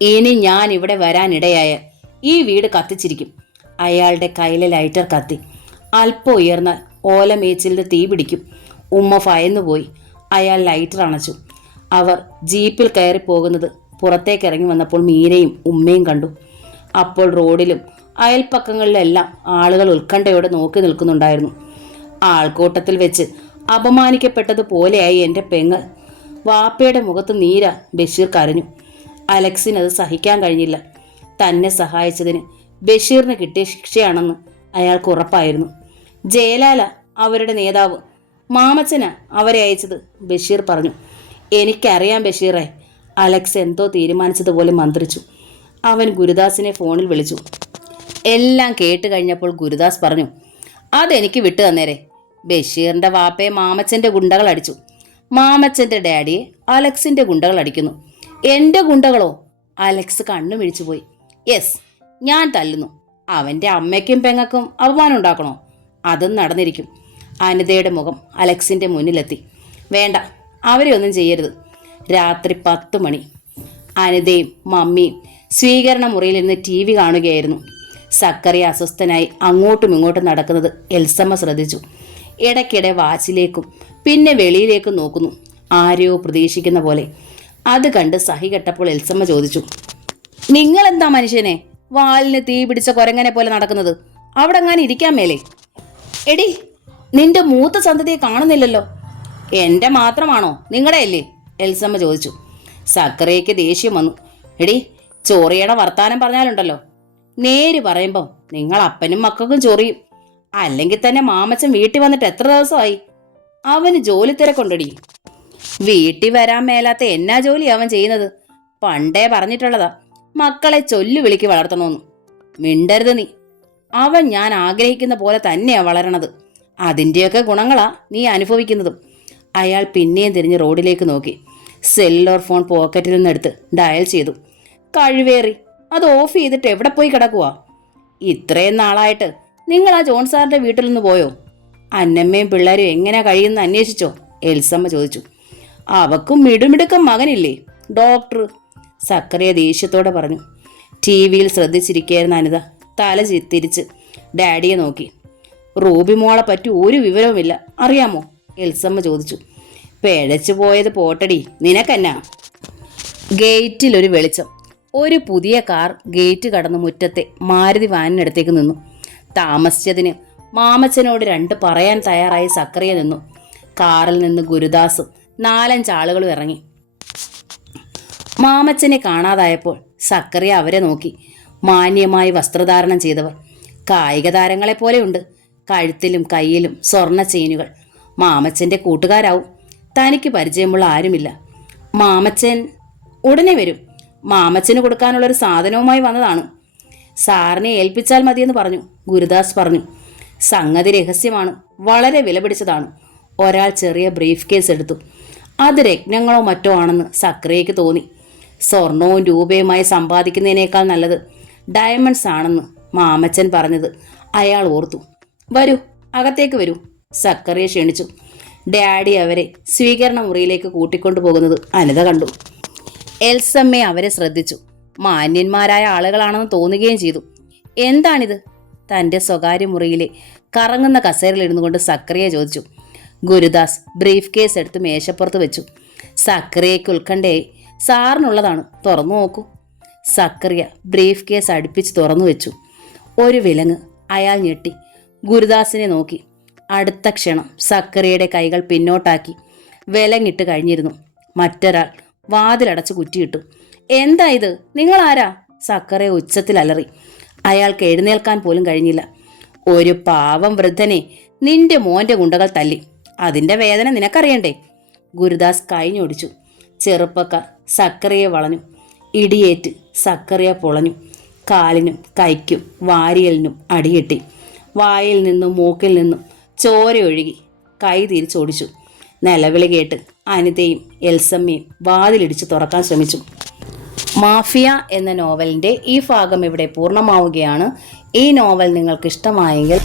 ഇനി ഞാൻ ഇവിടെ വരാനിടയായ ഈ വീട് കത്തിച്ചിരിക്കും. അയാളുടെ കയ്യിലെ ലൈറ്റർ കത്തി. അല്പം ഉയർന്നാൽ ഓലമേച്ചിലിന് തീ പിടിക്കും. ഉമ്മ ഭയന്നുപോയി. അയാൾ ലൈറ്റർ അണച്ചു. അവർ ജീപ്പിൽ കയറി പോകുന്നത് പുറത്തേക്ക് ഇറങ്ങി വന്നപ്പോൾ മീരയും ഉമ്മയും കണ്ടു. അപ്പോൾ റോഡിലും അയൽപ്പക്കങ്ങളിലെല്ലാം ആളുകൾ ഉത്കണ്ഠയോടെ നോക്കി നിൽക്കുന്നുണ്ടായിരുന്നു. ആൾക്കൂട്ടത്തിൽ വെച്ച് അപമാനിക്കപ്പെട്ടതുപോലെയായി എൻ്റെ പെങ്ങൾ. വാപ്പയുടെ മുഖത്ത് നീര. ബഷീർ കരഞ്ഞു. അലക്സിന് അത് സഹിക്കാൻ കഴിഞ്ഞില്ല. തന്നെ സഹായിച്ചതിന് ബഷീറിന് കിട്ടിയ ശിക്ഷയാണെന്ന് അയാൾക്ക് ഉറപ്പായിരുന്നു. ജയലാല അവരുടെ നേതാവ്. മാമച്ചനാ അവരെ അയച്ചത്, ബഷീർ പറഞ്ഞു. എനിക്കറിയാം ബഷീറെ. അലക്സ് എന്തോ തീരുമാനിച്ചതുപോലെ മന്ത്രിച്ചു. അവൻ ഗുരുദാസിനെ ഫോണിൽ വിളിച്ചു. എല്ലാം കേട്ട് കഴിഞ്ഞപ്പോൾ ഗുരുദാസ് പറഞ്ഞു. അതെനിക്ക് വിട്ടു തന്നേരെ. ബഷീറിൻ്റെ വാപ്പയെ മാമച്ചൻ്റെ ഗുണ്ടകൾ അടിച്ചു. മാമച്ചൻ്റെ ഡാഡിയെ അലക്സിൻ്റെ ഗുണ്ടകൾ അടിക്കുന്നു. എൻ്റെ ഗുണ്ടകളോ? അലക്സ് കണ്ണുമിഴിച്ചുപോയി. യെസ്, ഞാൻ തല്ലുന്നു. അവൻ്റെ അമ്മയ്ക്കും പെങ്ങൾക്കും അപമാനം ഉണ്ടാക്കണോ? അതും നടന്നിരിക്കും. അനിതയുടെ മുഖം അലക്സിൻ്റെ മുന്നിലെത്തി. വേണ്ട, അവരെ ഒന്നും ചെയ്യരുത്. രാത്രി 10 മണി. അനിതയും മമ്മിയും സ്വീകരണ മുറിയിലിരുന്ന് TV കാണുകയായിരുന്നു. സക്കറിയ അസ്വസ്ഥനായി അങ്ങോട്ടും ഇങ്ങോട്ടും നടക്കുന്നത് എൽസമ്മ ശ്രദ്ധിച്ചു. ഇടയ്ക്കിടെ വാച്ചിലേക്കും പിന്നെ വെളിയിലേക്കും നോക്കുന്നു, ആരെയോ പ്രതീക്ഷിക്കുന്ന പോലെ. അത് കണ്ട് സഹി കെട്ടപ്പോൾ എൽസമ്മ ചോദിച്ചു, നിങ്ങളെന്താ മനുഷ്യനെ വാലിന് തീ പിടിച്ച കുരങ്ങനെ പോലെ നടക്കുന്നത്? അവിടെ എങ്ങാനും ഇരിക്കാൻ മേലേ? എടി, നിന്റെ മൂത്ത സന്തതിയെ കാണുന്നില്ലല്ലോ. എൻ്റെ മാത്രമാണോ, നിങ്ങളുടെ അല്ലേ? എൽസമ്മ ചോദിച്ചു. സക്കറിയയ്ക്ക് ദേഷ്യം വന്നു. എടി, ചൊറിയണ വർത്താനം പറഞ്ഞാലുണ്ടല്ലോ, നേര് പറയുമ്പം നിങ്ങൾ അപ്പനും മക്കൾക്കും ചൊറിയും. അല്ലെങ്കിൽ തന്നെ മാമച്ചൻ വീട്ടിൽ വന്നിട്ട് എത്ര ദിവസമായി? അവന് ജോലി തിരക്കൊണ്ടടി. വീട്ടിൽ വരാൻ മേലാത്ത എന്നാ ജോലി അവൻ ചെയ്യുന്നത്? പണ്ടേ പറഞ്ഞിട്ടുള്ളതാ മക്കളെ ചൊല്ലു വിളിക്ക് വളർത്തണമെന്ന്. മിണ്ടരുത് നീ. അവൻ ഞാൻ ആഗ്രഹിക്കുന്ന പോലെ തന്നെയാ വളരണത്. അതിൻ്റെയൊക്കെ ഗുണങ്ങളാ നീ അനുഭവിക്കുന്നതും. അയാൾ പിന്നെയും തിരിഞ്ഞ് റോഡിലേക്ക് നോക്കി. സെല്ലുലോർ ഫോൺ പോക്കറ്റിൽ നിന്നെടുത്ത് ഡയൽ ചെയ്തു. കഴിവേറി, അത് ഓഫ് ചെയ്തിട്ട് എവിടെ പോയി കിടക്കുവാ? ഇത്രയും നാളായിട്ട് നിങ്ങൾ ആ ജോൺ സാറിന്റെ വീട്ടിൽ നിന്ന് പോയോ? അന്നമ്മയും പിള്ളേരും എങ്ങനെ കഴിയുമെന്ന് അന്വേഷിച്ചോ? എൽസമ്മ ചോദിച്ചു. അവക്കും മിടുമിടുക്കം മകനില്ലേ, ഡോക്ടർ. സക്കറിയ ദേഷ്യത്തോടെ പറഞ്ഞു. ടി വിയിൽ ശ്രദ്ധിച്ചിരിക്കുകയായിരുന്ന അനിത തല തിരിച്ച് ഡാഡിയെ നോക്കി. റൂബി മോളെ പറ്റി ഒരു വിവരവുമില്ല, അറിയാമോ? എൽസമ്മ ചോദിച്ചു. പിഴച്ചു പോയത് പോട്ടടി, നിനക്കെന്നാ? ഗേറ്റിലൊരു വെളിച്ചം. ഒരു പുതിയ കാർ ഗേറ്റ് കടന്ന് മുറ്റത്തെ മാരുതി വാനിനടുത്തേക്ക് നിന്നു. താമസിച്ചതിന് മാമച്ചനോട് രണ്ട് പറയാൻ തയ്യാറായി സക്കറിയ നിന്നു. കാറിൽ നിന്ന് ഗുരുദാസും 4-5 ആളുകളും ഇറങ്ങി. മാമച്ചനെ കാണാതായപ്പോൾ സക്കറിയ അവരെ നോക്കി. മാന്യമായി വസ്ത്രധാരണം ചെയ്തവർ, കായിക താരങ്ങളെപ്പോലെയുണ്ട്. കഴുത്തിലും കയ്യിലും സ്വർണ്ണ ചെയിനുകൾ. മാമച്ചൻ്റെ കൂട്ടുകാരാവും. തനിക്ക് പരിചയമുള്ള ആരുമില്ല. മാമച്ചൻ ഉടനെ വരും. മാമച്ചന് കൊടുക്കാനുള്ളൊരു സാധനവുമായി വന്നതാണ്. സാറിനെ ഏൽപ്പിച്ചാൽ മതിയെന്ന് പറഞ്ഞു. ഗുരുദാസ് പറഞ്ഞു. സംഗതി രഹസ്യമാണ്, വളരെ വില പിടിച്ചതാണ്. ഒരാൾ ചെറിയ ബ്രീഫ് കേസ് എടുത്തു. അത് രത്നങ്ങളോ മറ്റോ ആണെന്ന് സക്രിയയ്ക്ക് തോന്നി. സ്വർണവും രൂപയുമായി സമ്പാദിക്കുന്നതിനേക്കാൾ നല്ലത് ഡയമണ്ട്സ് ആണെന്ന് മാമച്ചൻ പറഞ്ഞത് അയാൾ ഓർത്തു. വരൂ, അകത്തേക്ക് വരൂ. സക്കറിയ ക്ഷണിച്ചു. ഡാഡി അവരെ സ്വീകരണ മുറിയിലേക്ക് കൂട്ടിക്കൊണ്ടു പോകുന്നത് അനിത കണ്ടു. എൽസമ്മയെ അവരെ ശ്രദ്ധിച്ചു. മാന്യന്മാരായ ആളുകളാണെന്ന് തോന്നുകയും ചെയ്തു. എന്താണിത്? തൻ്റെ സ്വകാര്യ മുറിയിലെ കറങ്ങുന്ന കസേരയിലിരുന്നു കൊണ്ട് സക്കറിയ ചോദിച്ചു. ഗുരുദാസ് ബ്രീഫ് കേസ് എടുത്ത് മേശപ്പുറത്ത് വെച്ചു. സക്കറിയയ്ക്ക് ഉത്കണ്ഠയായി. സാറിനുള്ളതാണ്, തുറന്നു നോക്കൂ. സക്കറിയ ബ്രീഫ് കേസ് അടുപ്പിച്ച് തുറന്നു വെച്ചു. ഒരു വിലങ്ങ്. അയാൾ ഞെട്ടി ഗുരുദാസിനെ നോക്കി. അടുത്ത ക്ഷണം സക്കറിയയുടെ കൈകൾ പിന്നോട്ടാക്കി വിലങ്ങിട്ട് കഴിഞ്ഞിരുന്നു. മറ്റൊരാൾ വാതിലടച്ച് കുറ്റിയിട്ടു. എന്താ ഇത്? നിങ്ങളാരാ? സക്കറിയ ഉച്ചത്തിൽ അലറി. അയാൾക്ക് എഴുന്നേൽക്കാൻ പോലും കഴിഞ്ഞില്ല. ഒരു പാവം വൃദ്ധനെ നിന്റെ മോന്റെ ഗുണ്ടകൾ തല്ലി. അതിന്റെ വേദന നിനക്കറിയണ്ടേ? ഗുരുദാസ് കൈഞ്ഞൊടിച്ചു. ചെറുപ്പക്കാർ സക്കറിയെ വളഞ്ഞു. ഇടിയേറ്റ് സക്കറിയ പൊളഞ്ഞു. കാലിനും കൈക്കും വാരിയലിനും അടിയെട്ടി. വായിൽ നിന്നും മൂക്കിൽ നിന്നും ചോരയൊഴുകി. കൈ തിരിച്ചോടിച്ചു. നിലവിളി കേട്ട് അനിതയും എൽസമ്മയും വാതിലിടിച്ച് തുറക്കാൻ ശ്രമിച്ചു. മാഫിയ എന്ന നോവലിൻ്റെ ഈ ഭാഗം ഇവിടെ പൂർണ്ണമാവുകയാണ്. ഈ നോവൽ നിങ്ങൾക്ക് ഇഷ്ടമായെങ്കിൽ